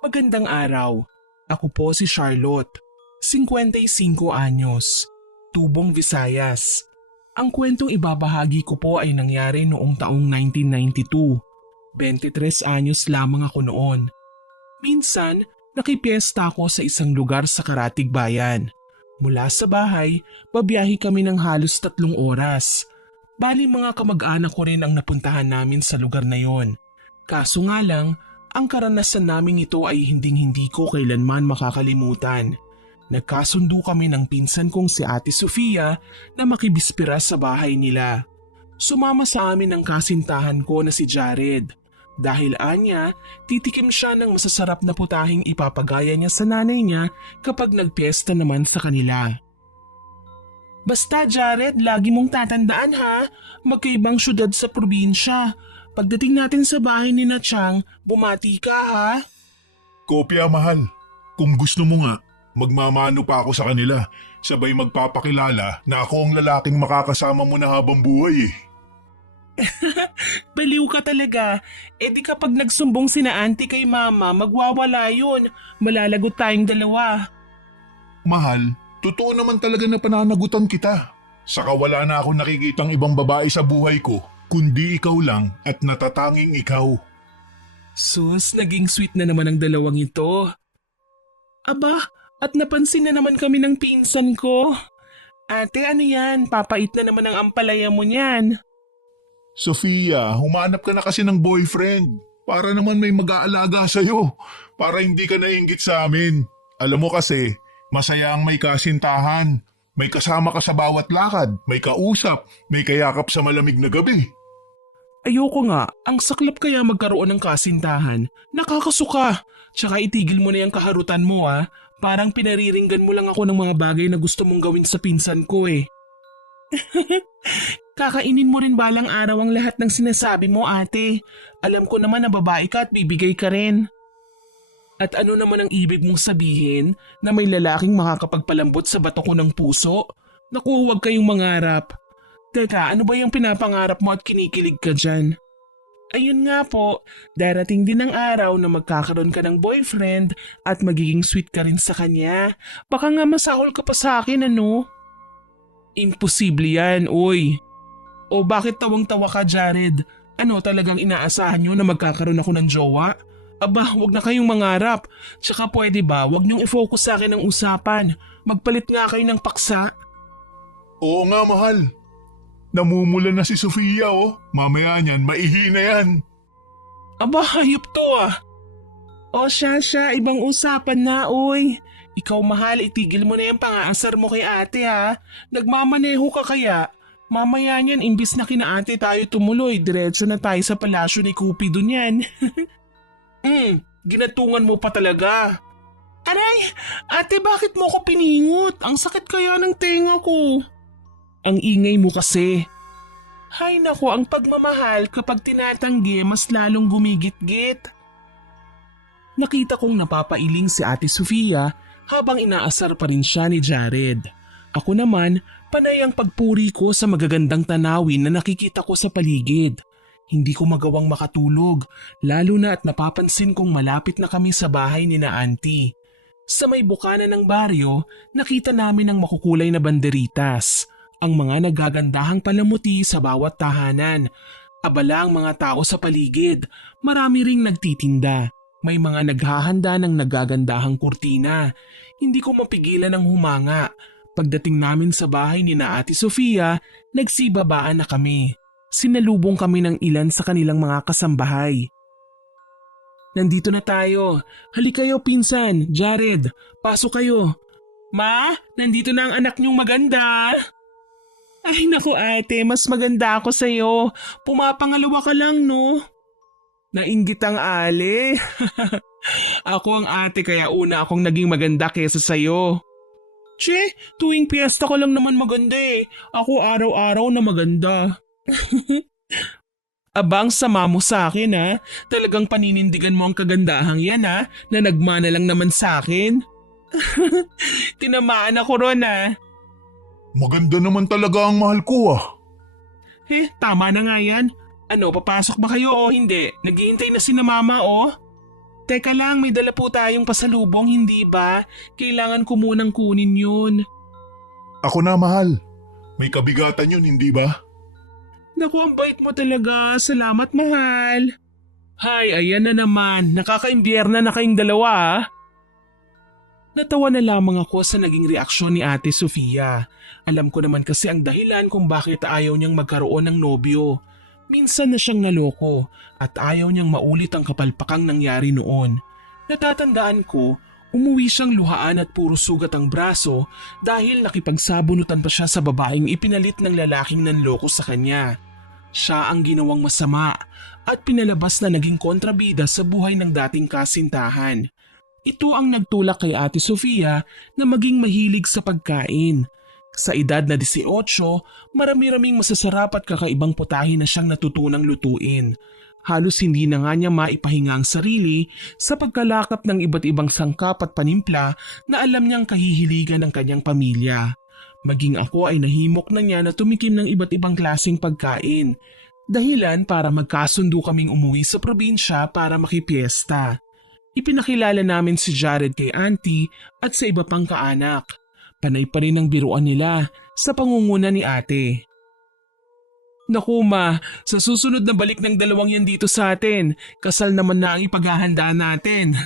Magandang araw. Ako po si Charlotte, 55 anyos, tubong Visayas. Ang kwentong ibabahagi ko po ay nangyari noong taong 1992. 23 anyos lamang ako noon. Minsan, nakipiesta ako sa isang lugar sa Karatig Bayan. Mula sa bahay, babiyahe kami ng halos 3 oras. Bali mga kamag-anak ko rin ang napuntahan namin sa lugar na yon. Kaso nga lang, ang karanasan naming ito ay hinding-hindi ko kailanman makakalimutan. Nagkasundo kami ng pinsan kong si Ate Sofia na makibispira sa bahay nila. Sumama sa amin ang kasintahan ko na si Jared. Dahil anya, titikim siya ng masasarap na putahing ipapagaya niya sa nanay niya kapag nagpiesta naman sa kanila. Basta Jared, lagi mong tatandaan ha, magkaibang syudad sa probinsya. Pagdating natin sa bahay ni na Chang, bumati ka ha. Kopya mahal. Kung gusto mo nga, magmamano pa ako sa kanila. Sabay magpapakilala na ako ang lalaking makakasama mo na habang buhay eh. Baliw ka talaga. E di kapag nagsumbong sina auntie kay mama, magwawala yun. Malalagot tayong dalawa. Mahal, totoo naman talaga na pananagutan kita. Saka wala na ako nakikitang ibang babae sa buhay ko, kundi ikaw lang at natatanging ikaw. Sus, naging sweet na naman ang dalawang ito. Aba, at napansin na naman kami ng pinsan ko. Ate, ano yan? Papait na naman ang ampalaya mo niyan. Sofia, humanap ka na kasi ng boyfriend. Para naman may mag-aalaga sa'yo. Para hindi ka nainggit sa amin. Alam mo kasi, masaya ang may kasintahan. May kasama ka sa bawat lakad. May kausap. May kayakap sa malamig na gabi. Ayoko nga, ang saklap kaya magkaroon ng kasintahan. Nakakasuka. Tsaka itigil mo na yung kaharutan mo ah. Parang pinariringgan mo lang ako ng mga bagay na gusto mong gawin sa pinsan ko eh. Kakainin mo rin balang araw ang lahat ng sinasabi mo ate. Alam ko naman na babae ka at bibigay ka rin. At ano naman ang ibig mong sabihin na may lalaking makakapagpalambot sa bato ko ng puso? Naku, huwag kayong mangarap. Teka, ano ba yung pinapangarap mo at kinikilig ka dyan? Ayun nga po, darating din ang araw na magkakaroon ka ng boyfriend at magiging sweet ka rin sa kanya. Baka nga masahol ka pa sa akin ano? Imposible yan, oy. O bakit tawang-tawa ka Jared? Ano talagang inaasahan nyo na magkakaroon ako ng jowa? Aba, wag na kayong mangarap. Tsaka pwede ba, wag niyong i-focus sa akin ang usapan. Magpalit nga kayo ng paksa. Oo nga mahal. Namumula na si Sofia oh. Mamaya niyan, maihi na yan. Aba, hayop to ah. O siya, ibang usapan na, oy. Ikaw mahal, itigil mo na yung pang-aasar mo kay ate ha. Nagmamaneho ka kaya. Mamaya niyan, imbis na kina ate tayo tumuloy, diretso na tayo sa palasyo ni Cupido niyan. Ginatungan mo pa talaga. Aray, ate bakit mo ko piningot? Ang sakit kaya ng tenga ko. Ang ingay mo kasi. Hay nako, ang pagmamahal kapag tinatanggi mas lalong gumigit-git. Nakita kong napapailing si Ate Sofia habang inaasar pa rin siya ni Jared. Ako naman, panay ang pagpuri ko sa magagandang tanawin na nakikita ko sa paligid. Hindi ko magawang makatulog, lalo na at napapansin kong malapit na kami sa bahay ni na auntie. Sa may bukana ng baryo, nakita namin ang makukulay na banderitas. Ang mga nagagandahang palamuti sa bawat tahanan. Abala ang mga tao sa paligid. Marami ring nagtitinda. May mga naghahanda ng nagagandahang kurtina. Hindi ko mapigilan ng humanga. Pagdating namin sa bahay ni na Ate Sofia, nagsibabaan na kami. Sinalubong kami ng ilan sa kanilang mga kasambahay. Nandito na tayo. Halika kayo pinsan, Jared. Pasok kayo. Ma, nandito na ang anak niyong maganda. Ay naku ate, mas maganda ako sa'yo. Pumapangalawa ka lang no. Nainggit ang ale. Ako ang ate kaya una akong naging maganda kesa sa'yo. Che, tuwing piyesta ko lang naman maganda eh. Ako araw-araw na maganda. Abang sama mo sa akin ha. Talagang paninindigan mo ang kagandahang yan ha. Na nagmana lang naman sa akin. Tinamaan ako ron ha. Maganda naman talaga ang mahal ko ah. Tama na nga yan. Ano, papasok ba kayo o hindi? Naghihintay na si na mama oh. Teka lang, may dala po tayong pasalubong, hindi ba? Kailangan ko munang kunin yun. Ako na, mahal. May kabigatan yun, hindi ba? Naku, ang bait mo talaga. Salamat, mahal. Hay, ayan na naman. Nakaka-imbyerna na kayong dalawa, ah. Natawa na lamang ako sa naging reaksyon ni Ate Sofia. Alam ko naman kasi ang dahilan kung bakit ayaw niyang magkaroon ng nobyo. Minsan na siyang naloko at ayaw niyang maulit ang kapalpakang nangyari noon. Natatandaan ko, umuwi siyang luhaan at puro sugat ang braso dahil nakipagsabunutan pa siya sa babaeng ipinalit ng lalaking nanloko sa kanya. Siya ang ginawang masama at pinalabas na naging kontrabida sa buhay ng dating kasintahan. Ito ang nagtulak kay Ate Sofia na maging mahilig sa pagkain. Sa edad na 18, marami-raming masasarap at kakaibang putahe na siyang natutunang lutuin. Halos hindi na nga niya maipahinga ang sarili sa pagkalakap ng iba't ibang sangkap at panimpla na alam niyang kahihiligan ng kanyang pamilya. Maging ako ay nahimok na niya na tumikim ng iba't ibang klaseng pagkain. Dahilan para magkasundo kaming umuwi sa probinsya para makipiesta. Ipinakilala namin si Jared kay auntie at sa iba pang kaanak. Panay pa rin ang biruan nila sa pangunguna ni ate. Naku ma, sa susunod na balik ng dalawang yan dito sa atin, kasal naman na ang ipaghahanda natin.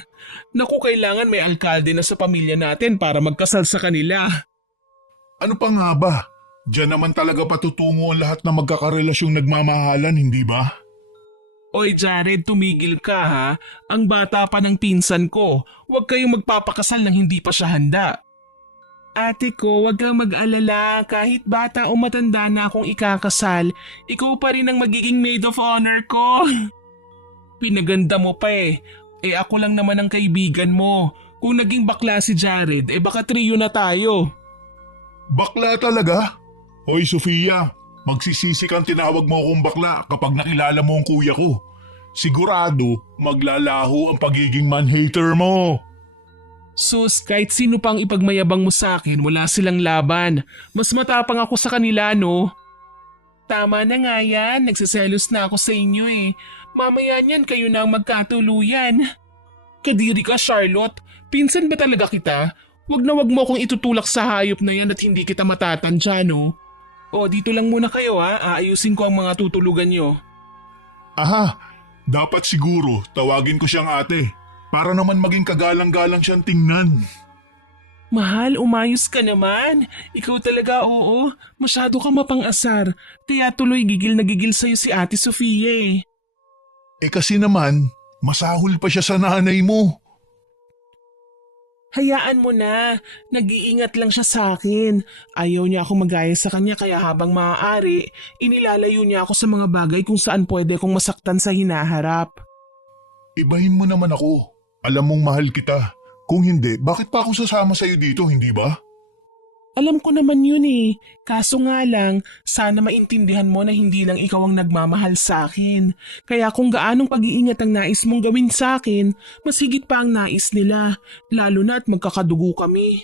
Naku, kailangan may alkalde na sa pamilya natin para magkasal sa kanila. Ano pa nga ba? Diyan naman talaga patutungo ang lahat na magkakarelasyong nagmamahalan, hindi ba? Oy Jared, tumigil ka ha. Ang bata pa ng pinsan ko. Huwag kayong magpapakasal nang hindi pa siya handa. Ate ko, wag kang mag-alala. Kahit bata o matanda na akong ikakasal, ikaw pa rin ang magiging maid of honor ko. Pinaganda mo pa eh. Eh ako lang naman ang kaibigan mo. Kung naging bakla si Jared, eh baka trio na tayo. Bakla talaga? Hoy Sofia, magsisisi kang tinawag mo akong bakla kapag nakilala mo ang kuya ko. Sigurado, maglalaho ang pagiging man-hater mo. Sus, kahit sino pang ipagmayabang mo sa akin, wala silang laban. Mas matapang ako sa kanila, no? Tama na nga yan, nagsiselos na ako sa inyo eh. Mamaya niyan kayo na ang magkatuluyan. Kadiri ka, Charlotte. Pinsan ba talaga kita? Wag na wag mo akong itutulak sa hayop na yan at hindi kita matatandya, no? O, dito lang muna kayo ha. Aayusin ko ang mga tutulugan nyo. Aha, dapat siguro tawagin ko siyang ate. Para naman maging kagalang-galang siyang tingnan. Mahal, umayos ka naman. Ikaw talaga oo. Masyado ka mapang-asar. Kaya tuloy gigil na gigil sa'yo si Ate Sofia eh. Eh kasi naman, masahol pa siya sa nanay mo. Hayaan mo na. Nag-iingat lang siya sa akin. Ayaw niya ako magaya sa kanya kaya habang maaari, inilalayo niya ako sa mga bagay kung saan pwede kong masaktan sa hinaharap. Ibahin mo naman ako. Alam mong mahal kita. Kung hindi, bakit pa ako sasama sa'yo dito, hindi ba? Alam ko naman yun eh. Kaso nga lang, sana maintindihan mo na hindi lang ikaw ang nagmamahal sa akin. Kaya kung gaanong pag-iingat ang nais mong gawin sa akin, mas higit pa ang nais nila. Lalo na at magkakadugo kami.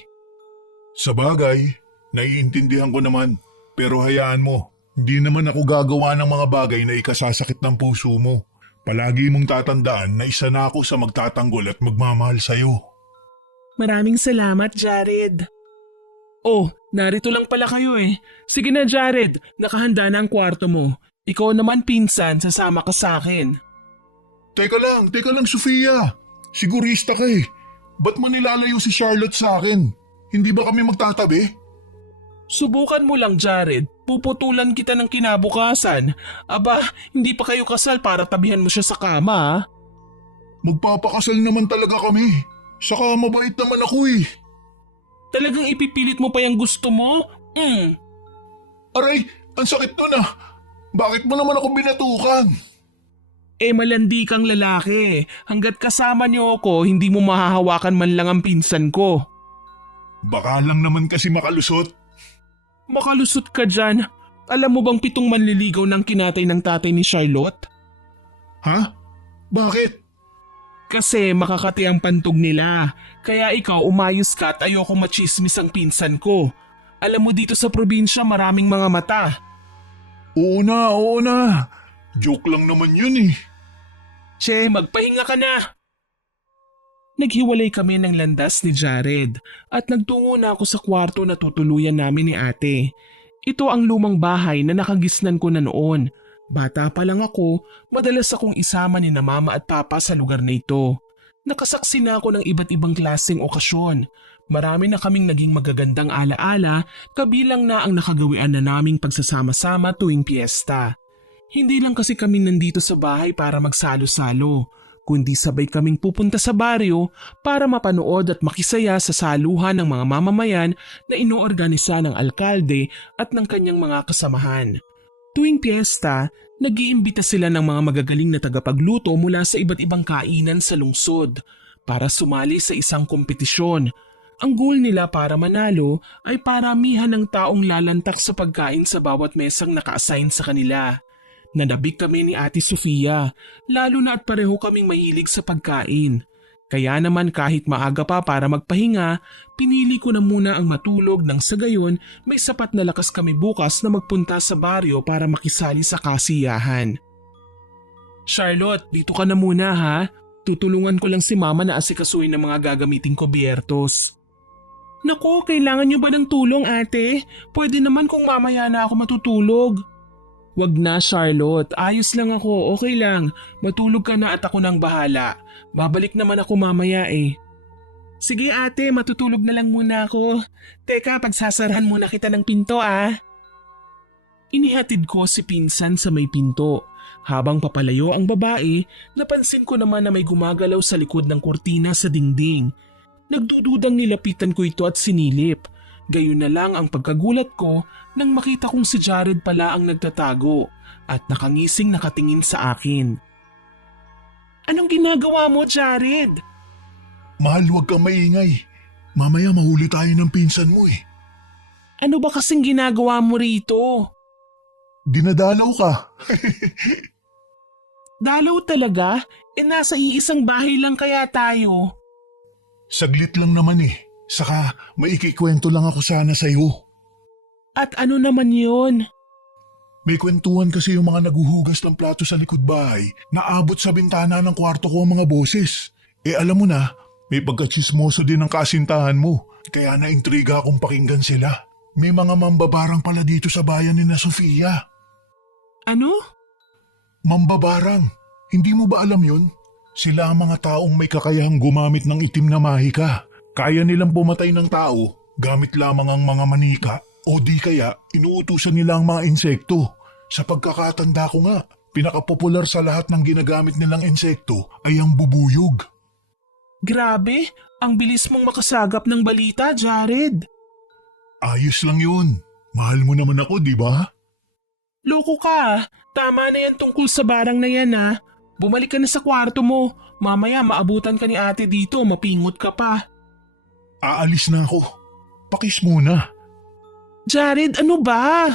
Sa bagay, naiintindihan ko naman. Pero hayaan mo, hindi naman ako gagawa ng mga bagay na ikasasakit ng puso mo. Palagi mong tatandaan na isa na ako sa magtatanggol at magmamahal sa'yo. Maraming salamat, Jared. Oh, narito lang pala kayo eh. Sige na, Jared. Nakahanda na ang kwarto mo. Ikaw naman, pinsan, sasama ka sa akin. Teka lang, Sofia. Sigurista ka eh. Ba't mo nilalayo si Charlotte sa akin? Hindi ba kami magtatabi? Subukan mo lang, Jared. Puputulan kita ng kinabukasan. Aba, hindi pa kayo kasal para tabihan mo siya sa kama, ha? Magpapakasal naman talaga kami. Saka mabait naman ako eh. Talagang ipipilit mo pa yung gusto mo? Aray, ang sakit nun ah. Bakit mo naman ako binatukan? Eh malandi kang lalaki. Hanggat kasama niyo ako, hindi mo mahahawakan man lang ang pinsan ko. Baka lang naman kasi makalusot. Makalusot ka dyan. Alam mo bang 7 manliligaw ng kinatay ng tatay ni Charlotte? Ha? Bakit? Kasi makakati ang pantog nila. Kaya ikaw umayos ka at ayoko machismis ang pinsan ko. Alam mo dito sa probinsya maraming mga mata. Oo na. Joke lang naman yun eh. Che, magpahinga ka na. Naghiwalay kami ng landas ni Jared at nagtungo na ako sa kwarto na tutuluyan namin ni ate. Ito ang lumang bahay na nakagisnan ko na noon. Bata pa lang ako, madalas akong isama ni na mama at papa sa lugar na ito. Nakasaksi na ako ng iba't ibang klaseng okasyon. Marami na kaming naging magagandang alaala, kabilang na ang nakagawian na naming pagsasama-sama tuwing piyesta. Hindi lang kasi kami nandito sa bahay para magsalo-salo, kundi sabay kaming pupunta sa baryo para mapanood at makisaya sa saluhan ng mga mamamayan na inoorganisa ng alkalde at ng kanyang mga kasamahan. Tuwing piyesta, nag-iimbita sila ng mga magagaling na tagapagluto mula sa iba't ibang kainan sa lungsod para sumali sa isang kompetisyon. Ang goal nila para manalo ay paramihan ng taong lalantak sa pagkain sa bawat mesang naka-assign sa kanila. Nanabik kami ni Ate Sofia, lalo na at pareho kaming mahilig sa pagkain. Kaya naman kahit maaga pa para magpahinga, pinili ko na muna ang matulog nang sa gayon may sapat na lakas kami bukas na magpunta sa baryo para makisali sa kasiyahan. Charlotte, dito ka na muna ha. Tutulungan ko lang si mama na asikasuhin ng mga gagamiting kubyertos. Naku, kailangan niyo ba ng tulong ate? Pwede naman kung mamaya na ako matutulog. Wag na Charlotte, ayos lang ako, okay lang. Matulog ka na at ako nang bahala. Babalik naman ako mamaya eh. Sige ate, matutulog na lang muna ako. Teka, pagsasarahan muna kita ng pinto ah. Inihatid ko si pinsan sa may pinto. Habang papalayo ang babae, napansin ko naman na may gumagalaw sa likod ng kurtina sa dingding. Nagdududang nilapitan ko ito at sinilip. Gayon na lang ang pagkagulat ko nang makita kong si Jared pala ang nagtatago at nakangising nakatingin sa akin. Anong ginagawa mo, Jared? Mahal, huwag kang maingay. Mamaya mahuli tayo ng pinsan mo eh. Ano ba kasing ginagawa mo rito? Dinadalaw ka. Dalaw talaga? Nasa iisang bahay lang kaya tayo. Saglit lang naman eh. Saka maikikwento lang ako sana sa'yo. At ano naman yun? May kwentuhan kasi yung mga naguhugas ng plato sa likod bahay na abot sa bintana ng kwarto ko ang mga boses. Alam mo na, may pagkatsismoso din ang kasintahan mo. Kaya naintriga akong pakinggan sila. May mga mambabarang pala dito sa bayan ni na Sofia. Ano? Mambabarang. Hindi mo ba alam yun? Sila ang mga taong may kakayahang gumamit ng itim na mahika. Kaya nilang pumatay ng tao gamit lamang ang mga manika o di kaya inuutusan nila ang mga insekto. Sa pagkakatanda ko nga, pinakapopular sa lahat ng ginagamit nilang insekto ay ang bubuyog. Grabe, ang bilis mong makasagap ng balita, Jared. Ayos lang yun. Mahal mo naman ako, di ba? Loko ka, tama na yan tungkol sa barang na yan ha. Bumalik ka na sa kwarto mo. Mamaya maabutan ka ni ate dito, mapingot ka pa. Aalis na ako. Pakis muna. Jared, ano ba?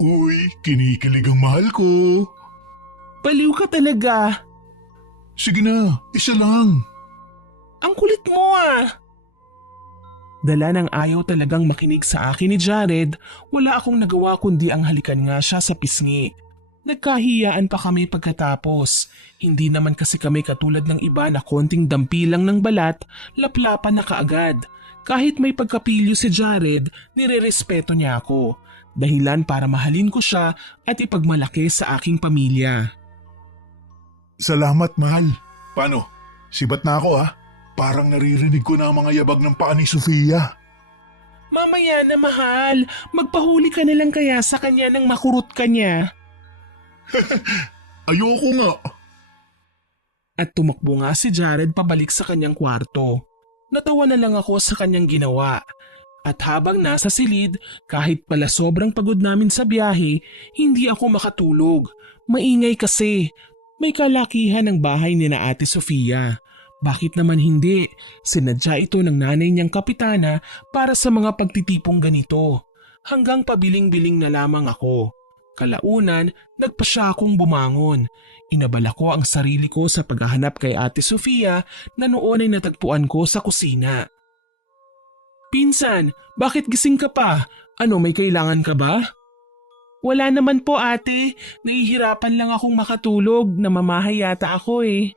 Uy, kinikilig ang mahal ko. Baliw ka talaga. Sige na, isa lang. Ang kulit mo ah. Dala ng ayaw talagang makinig sa akin ni Jared, wala akong nagawa kundi ang halikan nga siya sa pisngi. Nagkahiyaan pa kami pagkatapos. Hindi naman kasi kami katulad ng iba na konting dampi lang ng balat, laplapan na kaagad. Kahit may pagkapilyo si Jared, nirerespeto niya ako. Dahilan para mahalin ko siya at ipagmalaki sa aking pamilya. Salamat, mahal. Paano? Sibat na ako ha? Parang naririnig ko na ang mga yabag ng paa ni Sofia. Mamaya na mahal, magpahuli ka na lang kaya sa kanya nang makurot ka niya. Ayoko nga. At tumakbo nga si Jared pabalik sa kanyang kwarto. Natawa na lang ako sa kanyang ginawa. At habang nasa silid, kahit pala sobrang pagod namin sa biyahe, hindi ako makatulog. Maingay kasi. May kalakihan ng bahay ni na Ate Sofia. Bakit naman hindi? Sinadya ito ng nanay niyang kapitana para sa mga pagtitipong ganito. Hanggang pabiling-biling na lamang ako. Kalaunan, nagpasya akong bumangon. Inabala ko ang sarili ko sa paghahanap kay Ate Sofia na noon ay natagpuan ko sa kusina. Pinsan, bakit gising ka pa? Ano, may kailangan ka ba? Wala naman po ate, nahihirapan lang akong makatulog, namamahay yata ako eh.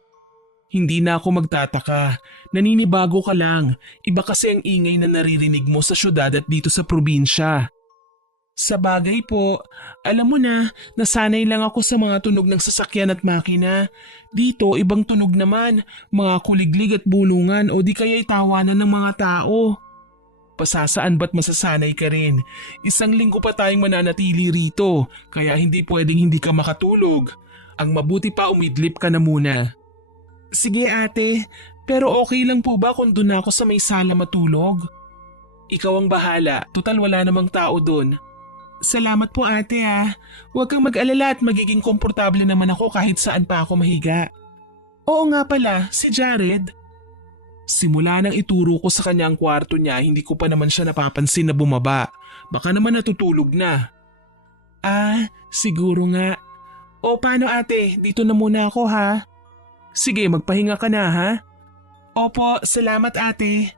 Hindi na ako magtataka. Naninibago ka lang. Iba kasi ang ingay na naririnig mo sa syudad at dito sa probinsya. Sa bagay po, alam mo na, nasanay lang ako sa mga tunog ng sasakyan at makina. Dito, ibang tunog naman, mga kuliglig at bulungan o di kaya'y tawanan ng mga tao. Pasasaan ba't masasanay ka rin? 1 linggo pa tayong mananatili rito, kaya hindi pwedeng hindi ka makatulog. Ang mabuti pa umidlip ka na muna. Sige ate, pero okay lang po ba kung doon ako sa may sala matulog? Ikaw ang bahala, total wala namang tao doon. Salamat po ate ah. Huwag kang mag-alala at magiging komportable naman ako kahit saan pa ako mahiga. Oo nga pala, si Jared. Simula nang ituro ko sa kanya ang kwarto niya, hindi ko pa naman siya napapansin na bumaba. Baka naman natutulog na. Siguro nga. O paano ate, dito na muna ako ha? Sige, magpahinga ka na ha? Opo, salamat ate.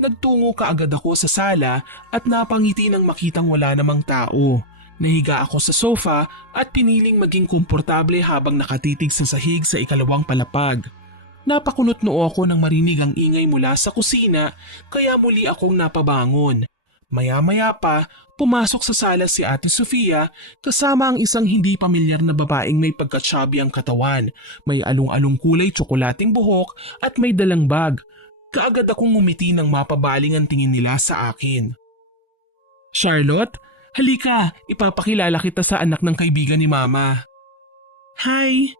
Nagtungo kaagad ako sa sala at napangiti nang makitang wala namang tao. Nahiga ako sa sofa at piniling maging komportable habang nakatitig sa sahig sa ikalawang palapag. Napakunot noo ako nang marinig ang ingay mula sa kusina kaya muli akong napabangon. Maya-maya pa, pumasok sa sala si Ate Sofia kasama ang isang hindi pamilyar na babaeng may pagka-chubby ang katawan, may alung-alung kulay tsokolating buhok at may dalang bag. Kaagad akong ngumiti nang mapabaling ang tingin nila sa akin. Charlotte, halika, ipapakilala kita sa anak ng kaibigan ni Mama. Hi!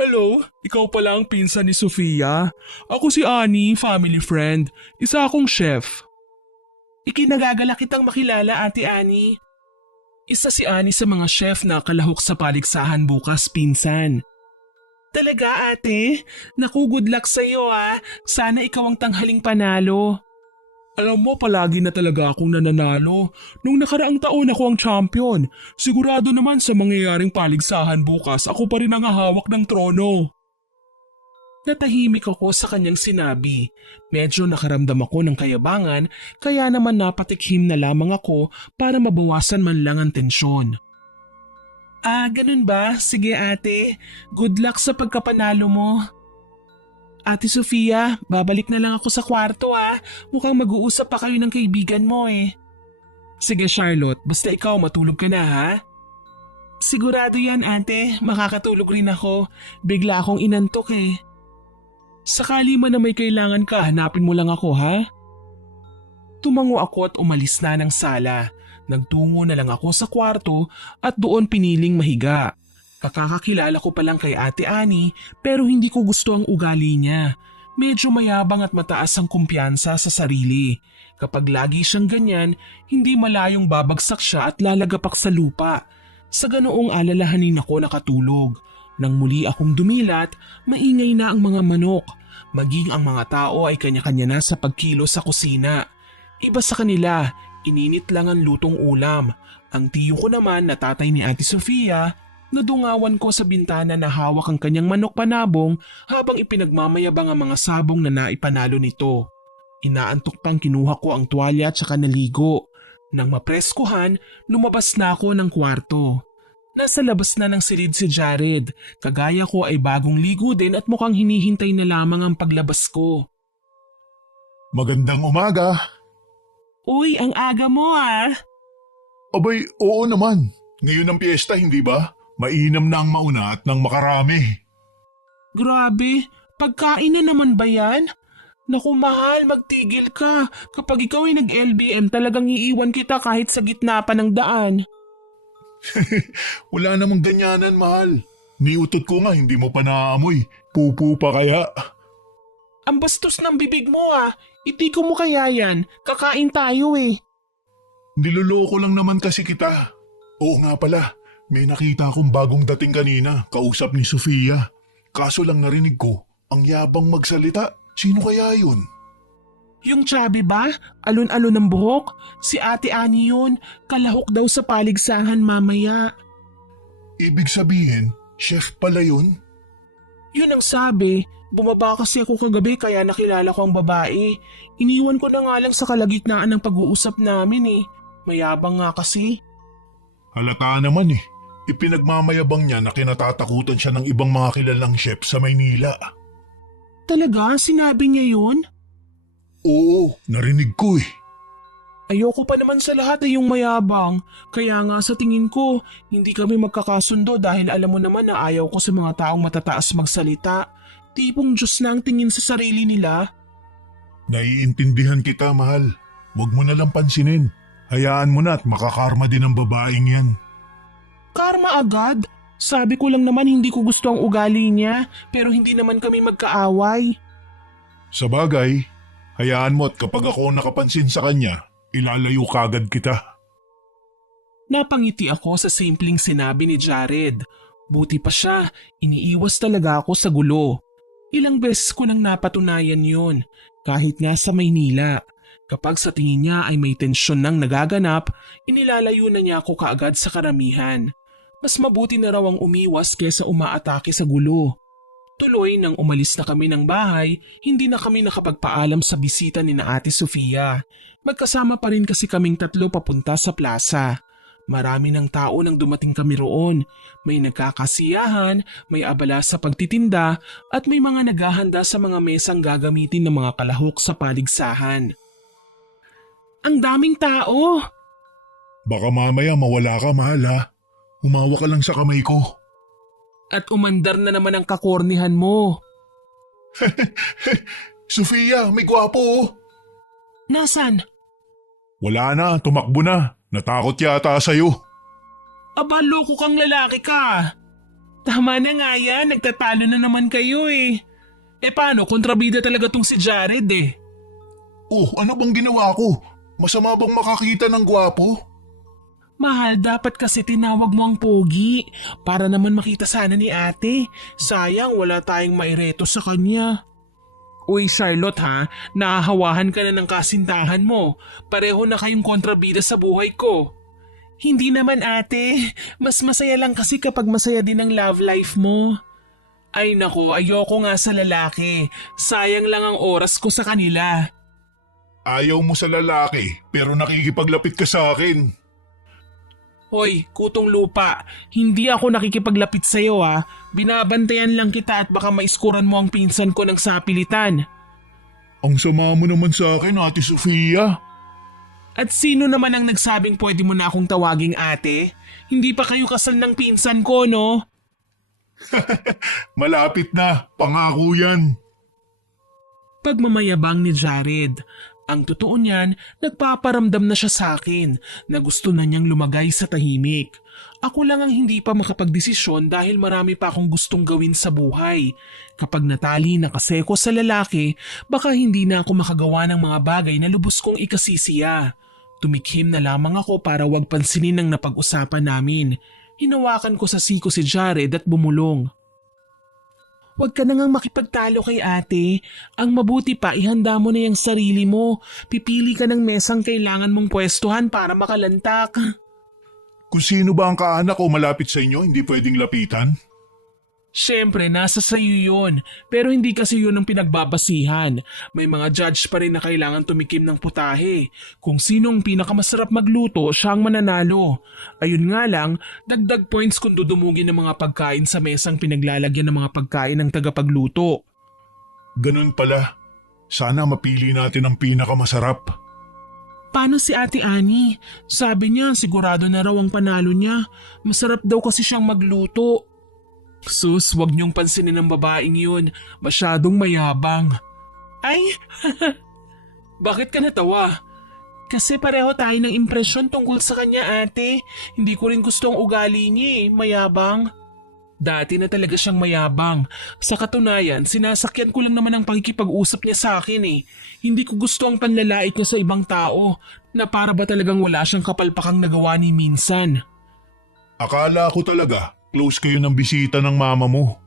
Hello, ikaw pala ang pinsan ni Sofia. Ako si Annie, family friend. Isa akong chef. Ikinagagala kitang makilala, Ate Annie. Isa si Annie sa mga chef na kalahok sa paligsahan bukas, pinsan. Talaga, ate? Naku, good luck sa'yo ah. Sana ikaw ang tanghaling panalo. Alam mo, palagi na talaga akong nananalo. Nung nakaraang taon ako ang champion. Sigurado naman sa mangyayaring paligsahan bukas, ako pa rin ang hahawak ng trono. Natahimik ako sa kanyang sinabi. Medyo nakaramdam ako ng kayabangan kaya naman napatikhim na lamang ako para mabawasan man lang ang tensyon. Ganun ba? Sige ate. Good luck sa pagkapanalo mo. Ate Sofia, babalik na lang ako sa kwarto ah. Mukhang mag-uusap pa kayo ng kaibigan mo eh. Sige Charlotte, basta ikaw matulog ka na ha? Sigurado yan ate, makakatulog rin ako. Bigla akong inantok eh. Sakali man na may kailangan ka, hanapin mo lang ako ha? Tumango ako at umalis na ng sala. Nagtungo na lang ako sa kwarto at doon piniling mahiga. Kakakakilala ko pa lang kay Ate Annie pero hindi ko gusto ang ugali niya. Medyo mayabang at mataas ang kumpiyansa sa sarili. Kapag lagi siyang ganyan, hindi malayong babagsak siya at lalagapak sa lupa. Sa ganoong alalahanin ako nakatulog. Nang muli akong dumilat, maingay na ang mga manok. Maging ang mga tao ay kanya-kanya na sa pagkilo sa kusina. Iba sa kanila, ininit lang ang lutong ulam. Ang tiyo ko naman na tatay ni Ate Sofia, nadungawan ko sa bintana na hawak ang kanyang manok panabong habang ipinagmamayabang ang mga sabong na naipanalo nito. Inaantok pang kinuha ko ang tuwalya at saka naligo. Nang mapreskuhan, lumabas na ako ng kwarto. Nasa labas na ng silid si Jared. Kagaya ko ay bagong ligo din at mukhang hinihintay na lamang ang paglabas ko. Magandang umaga. Uy, ang aga mo ah! Abay, oo naman. Ngayon ang piyesta, hindi ba? Mainam na ang mauna at nang makarami. Grabe, pagkain na naman ba yan? Naku mahal, magtigil ka. Kapag ikaw ay nag-LBM talagang iiwan kita kahit sa gitna pa ng daan. Wala namang ganyanan, mahal. Niutot ko nga, hindi mo pa naaamoy. Pupu pa kaya? Ang bastos ng bibig mo ah. Itiko mo kaya yan. Kakain tayo eh. Niloloko lang naman kasi kita. Oo nga pala, may nakita akong bagong dating kanina, kausap ni Sofia. Kaso lang narinig ko, ang yabang magsalita. Sino kaya yun? Yung chubby ba? Alon-alon ng buhok? Si Ate Annie yun. Kalahok daw sa paligsahan mamaya. Ibig sabihin, chef pala yun? Yun ang sabi. Bumaba kasi ako kagabi kaya nakilala ko ang babae. Iniwan ko na nga lang sa kalagitnaan ng pag-uusap namin eh. Mayabang nga kasi. Halata naman eh. Ipinagmamayabang niya na kinatatakutan siya ng ibang mga kilalang chef sa Maynila. Talaga? Sinabi niya yun? Oo, narinig ko eh. Ayoko pa naman sa lahat ay yung mayabang. Kaya nga sa tingin ko, hindi kami magkakasundo dahil alam mo naman na ayaw ko sa mga taong matataas magsalita. Tipong Diyos na ang tingin sa sarili nila. Naiintindihan kita, mahal. Huwag mo na lang pansinin. Hayaan mo na at makakarma din ang babaeng yan. Karma agad? Sabi ko lang naman hindi ko gusto ang ugali niya, pero hindi naman kami magkaaway. Sa bagay, hayaan mo at kapag ako nakapansin sa kanya, ilalayo kagad kita. Napangiti ako sa simpleng sinabi ni Jared. Buti pa siya, iniiwas talaga ako sa gulo. Ilang beses ko nang napatunayan yun, kahit nga sa Maynila. Kapag sa tingin niya ay may tensyon nang nagaganap, inilalayo na niya ako kaagad sa karamihan. Mas mabuti na raw ang umiwas kesa umaatake sa gulo. Tuloy nang umalis na kami ng bahay, hindi na kami nakapagpaalam sa bisita ni na Ate Sofia. Magkasama pa rin kasi kaming tatlo papunta sa plaza. Marami ng tao nang dumating kami roon. May nagkakasiyahan, may abala sa pagtitinda, at may mga naghahanda sa mga mesang gagamitin ng mga kalahok sa paligsahan. Ang daming tao! Baka mamaya mawala ka, mahal ha. Humawa ka lang sa kamay ko. At umandar na naman ang kakornihan mo. Sofia, may gwapo oh. Nasaan? Wala na, tumakbo na. Natakot yata sa'yo. Aba, loko kang lalaki ka. Tama na nga yan, nagtatalo na naman kayo eh. Paano, kontrabida talaga tong si Jared eh. Oh, ano bang ginawa ko? Masama bang makakita ng gwapo? Mahal, dapat kasi tinawag mo ang pogi para naman makita sana ni ate. Sayang, wala tayong maireto sa kanya. Uy Charlotte ha, nahahawahan ka na ng kasintahan mo. Pareho na kayong kontrabida sa buhay ko. Hindi naman ate, mas masaya lang kasi kapag masaya din ang love life mo. Ay nako, ayoko nga sa lalaki. Sayang lang ang oras ko sa kanila. Ayaw mo sa lalaki pero nakikipaglapit ka sa akin. Hoy, kutong lupa, hindi ako nakikipaglapit sa'yo ha. Binabantayan lang kita at baka maiskuran mo ang pinsan ko ng sapilitan. Ang sama mo naman sa akin, Ate Sofia. At sino naman ang nagsabing pwede mo na akong tawaging ate? Hindi pa kayo kasal ng pinsan ko, no? Malapit na, pangako yan. Pagmamayabang ni Jared. Ang totoo niyan, nagpaparamdam na siya sa akin na gusto na niyang lumagay sa tahimik. Ako lang ang hindi pa makapagdesisyon dahil marami pa akong gustong gawin sa buhay. Kapag natali na kasi ko sa lalaki, baka hindi na ako makagawa ng mga bagay na lubos kong ikasisiya. Tumikhim na lamang ako para wag pansinin ng napag-usapan namin. Hinawakan ko sa siko si Jared at bumulong. Huwag ka na ngang makipagtalo kay ate. Ang mabuti pa, ihanda mo na yung sarili mo. Pipili ka ng mesang kailangan mong pwestuhan para makalantak. Kung sino ba ang kaanak o malapit sa inyo, hindi pwedeng lapitan? Siyempre, nasa sayo yun. Pero hindi kasi yun ang pinagbabasihan. May mga judge pa rin na kailangan tumikim ng putahe. Kung sino ang pinakamasarap magluto, siya ang mananalo. Ayun nga lang, dagdag points kung dudumugin ng mga pagkain sa mesang pinaglalagyan ng mga pagkain ng tagapagluto. Ganun pala. Sana mapili natin ang pinakamasarap. Paano si Ate Annie? Sabi niya sigurado na raw ang panalo niya. Masarap daw kasi siyang magluto. Sus, wag niyong pansinin ang babaeng yun. Masyadong mayabang. Ay, bakit ka natawa? Kasi pareho tayo ng impresyon tungkol sa kanya ate. Hindi ko rin gusto ang ugali niya mayabang. Dati na talaga siyang mayabang. Sa katunayan, sinasakyan ko lang naman ang pakikipag-usap niya sa akin eh. Hindi ko gusto ang panlalait niya sa ibang tao na para ba talagang wala siyang kapalpakang nagawa ni minsan. Akala ko talaga, close kayo ng bisita ng mama mo.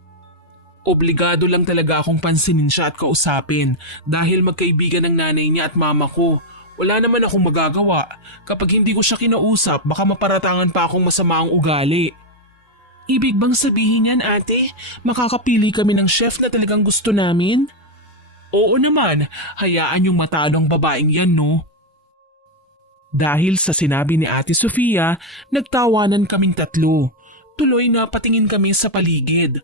Obligado lang talaga akong pansinin siya at kausapin dahil magkaibigan ng nanay niya at mama ko. Wala naman akong magagawa. Kapag hindi ko siya kinausap, baka maparatangan pa akong masama ang ugali. Ibig bang sabihin yan ate? Makakapili kami ng chef na talagang gusto namin? Oo naman, hayaan yung matalo ang babaeng yan no? Dahil sa sinabi ni Ate Sofia, nagtawanan kaming tatlo. Tuloy na patingin kami sa paligid.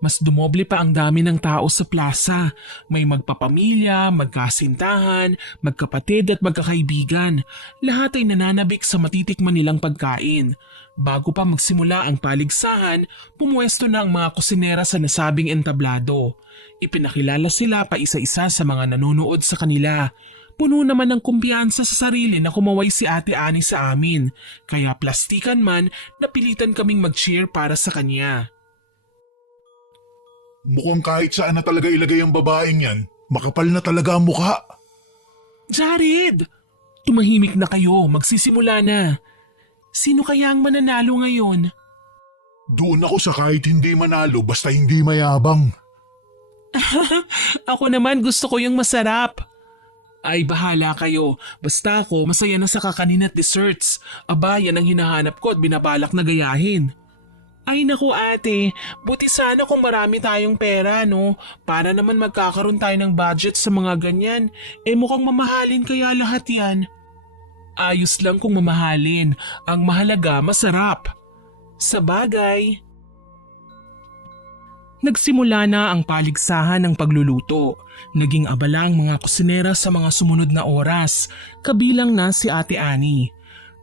Mas dumoble pa ang dami ng tao sa plaza. May magpapamilya, magkasintahan, magkapatid at magkakaibigan. Lahat ay nananabik sa matitikman nilang pagkain. Bago pa magsimula ang paligsahan, pumuesto na ang mga kusinera sa nasabing entablado. Ipinakilala sila pa isa-isa sa mga nanonood sa kanila. Puno naman ng kumpiyansa sa sarili na kumaway si Ate Ani sa amin. Kaya plastikan man, napilitan kaming mag-cheer para sa kanya. Mukhang kahit saan na talaga ilagay ang babaeng yan, makapal na talaga ang mukha. Jared! Tumahimik na kayo, magsisimula na. Sino kaya ang mananalo ngayon? Doon ako sa kahit hindi manalo basta hindi mayabang. Ako naman gusto ko yung masarap. Ay bahala kayo, basta ako masaya na sa kakanin at desserts. Aba, yan ang hinahanap ko at binabalak na gayahin. Ay naku ate, buti sana kung marami tayong pera no, para naman magkakaroon tayo ng budget sa mga ganyan. Mukhang mamahalin kaya lahat yan. Ayos lang kung mamahalin, ang mahalaga masarap. Sa bagay. Nagsimula na ang paligsahan ng pagluluto. Naging abala ang mga kusinera sa mga sumunod na oras, kabilang na si Ate Ani.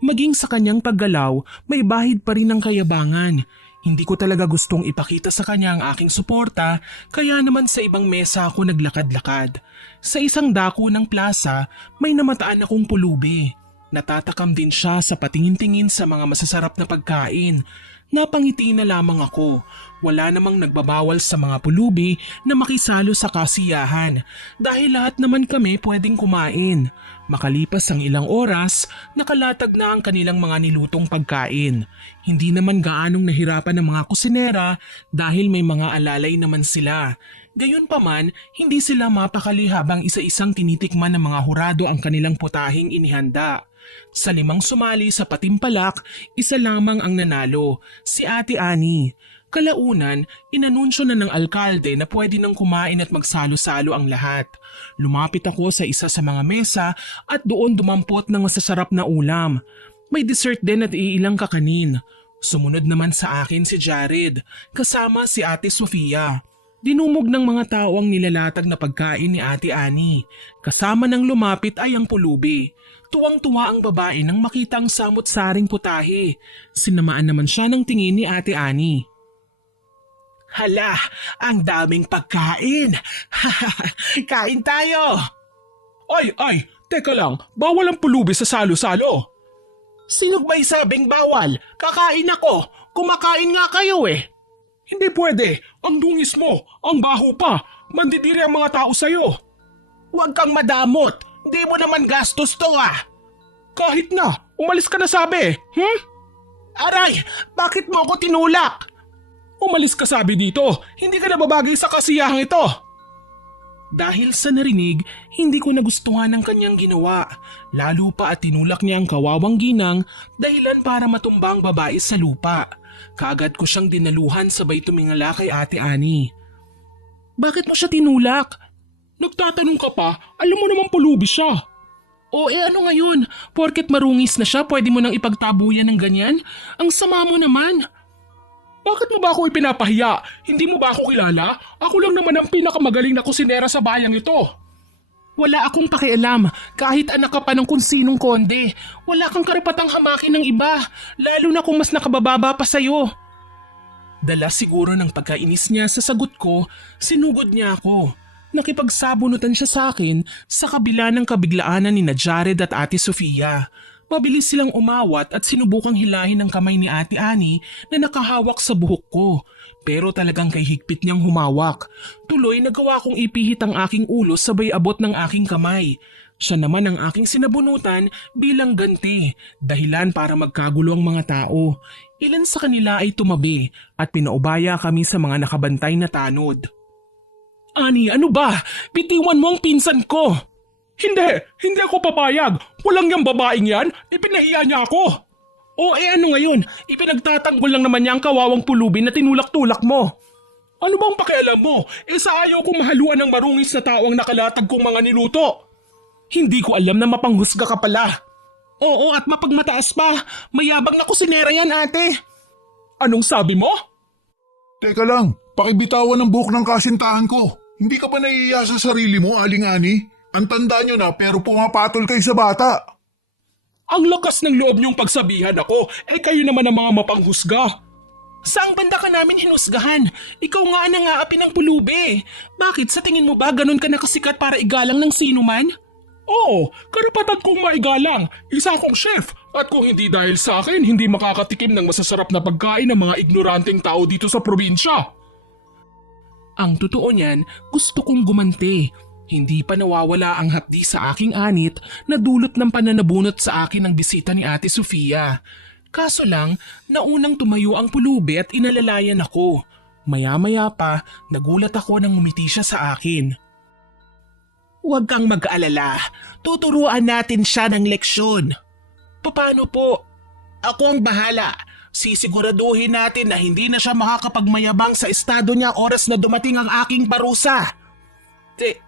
Maging sa kanyang paggalaw, may bahid pa rin ng kayabangan. Hindi ko talaga gustong ipakita sa kanya ang aking suporta, kaya naman sa ibang mesa ako naglakad-lakad. Sa isang dako ng plaza, may namataan akong pulubi. Natatakam din siya sa patingin-tingin sa mga masasarap na pagkain. Napangiti na lamang ako. Wala namang nagbabawal sa mga pulubi na makisalo sa kasiyahan dahil lahat naman kami pwedeng kumain. Makalipas ang ilang oras, nakalatag na ang kanilang mga nilutong pagkain. Hindi naman gaanong nahirapan ng mga kusinera dahil may mga alalay naman sila. Gayunpaman, hindi sila mapakali habang isa-isang tinitikman ng mga hurado ang kanilang putahing inihanda. Sa 5 sumali sa patimpalak, isa lamang ang nanalo, si Ate Ani. Kalaunan, inanunsyo na ng alkalde na pwede nang kumain at magsalo-salo ang lahat. Lumapit ako sa isa sa mga mesa at doon dumampot ng masasarap na ulam. May dessert din at iilang kakanin. Sumunod naman sa akin si Jared, kasama si Ate Sofia. Dinumog ng mga tao ang nilalatag na pagkain ni Ate Ani. Kasama ng lumapit ay ang pulubi. Tuwang-tuwa ang babae nang makita ang samot-saring putahe. Sinamaan naman siya ng tingin ni Ate Ani. Hala, ang daming pagkain. Kain tayo. Ay, teka lang, bawal ang pulubi sa salo-salo. Sino may sabing bawal? Kakain ako. Kumakain nga kayo eh. Hindi pwede. Ang dungis mo. Ang baho pa. Mandidiri ang mga tao sa'yo. Huwag kang madamot. Hindi mo naman gastos to ah. Kahit na. Umalis ka na sabi. Aray, bakit mo ako tinulak? Umalis ka sabi dito. Hindi ka nababagay sa kasiyahang ito. Dahil sa narinig, hindi ko nagustuhan ang kanyang ginawa. Lalo pa at tinulak niya ang kawawang ginang dahilan para matumbang babae sa lupa. Kaagad ko siyang dinaluhan sabay tumingala kay Ate Ani. Bakit mo siya tinulak? Nagtatanong ka pa, alam mo naman pulubi siya. O ano ngayon? Porket marungis na siya, pwede mo nang ipagtabuyan ng ganyan? Ang sama mo naman. Bakit mo ba ako ipinapahiya? Hindi mo ba ako kilala? Ako lang naman ang pinakamagaling na kusinera sa bayang ito. Wala akong pakialam, kahit anak ka pa ng kung sinong konde. Wala kang karapatang hamakin ng iba, lalo na kung mas nakabababa pa sa'yo. Dala siguro ng pagkainis niya sa sagot ko, sinugod niya ako. Nakipagsabunutan siya sa akin sa kabila ng kabiglaanan ni Jared at Ate Sofia. Mabilis silang umawat at sinubukang hilahin ang kamay ni Ate Ani na nakahawak sa buhok ko. Pero talagang kay higpit niyang humawak. Tuloy nagawa kong ipihit ang aking ulo sabay abot ng aking kamay. Siya naman ang aking sinabunutan bilang ganti, dahilan para magkagulo ang mga tao. Ilan sa kanila ay tumabi at pinaubaya kami sa mga nakabantay na tanod. Ani, ano ba? Bitiwan mo ang pinsan ko! Hindi ako papayag. Walang yung babaeng yan. Ipinahiya niya ako. O ano ngayon? Ipinagtatanggol lang naman niya ang kawawang pulubi na tinulak-tulak mo. Ano bang pakialam mo? Sa ayaw kong mahaluan ng marungis na tao ang nakalatag kong mga niluto. Hindi ko alam na mapanghusga ka pala. Oo at mapagmataas pa. Mayabang na kusinera yan ate. Anong sabi mo? Teka lang, pakibitawan ng buhok ng kasintahan ko. Hindi ka ba nahihiya sa sarili mo, Aling Ani? Ang tanda nyo na pero pumapatol kayo sa bata. Ang lakas ng loob niyong pagsabihan ako, kayo naman ang mga mapanghusga. Saang banda ka namin hinusgahan? Ikaw nga ang nangaapi ng pulubi. Bakit sa tingin mo ba ganun ka nakasikat para igalang ng sino man? Oo, karapatan kong maigalang. Isa akong chef. At kung hindi dahil sa akin, hindi makakatikim ng masasarap na pagkain ng mga ignoranteng tao dito sa probinsya. Ang totoo niyan, gusto kong gumanti. Hindi pa nawawala ang hapdi sa aking anit na dulot ng pananabunot sa akin ng bisita ni Ate Sofia. Kaso lang, naunang tumayo ang pulubi at inalalayan ako. Maya-maya pa, nagulat ako nang ngumiti siya sa akin. Huwag kang mag-aalala. Tuturuan natin siya ng leksyon. Paano po? Ako ang bahala. Sisiguraduhin natin na hindi na siya makakapagmayabang sa estado niya oras na dumating ang aking parusa.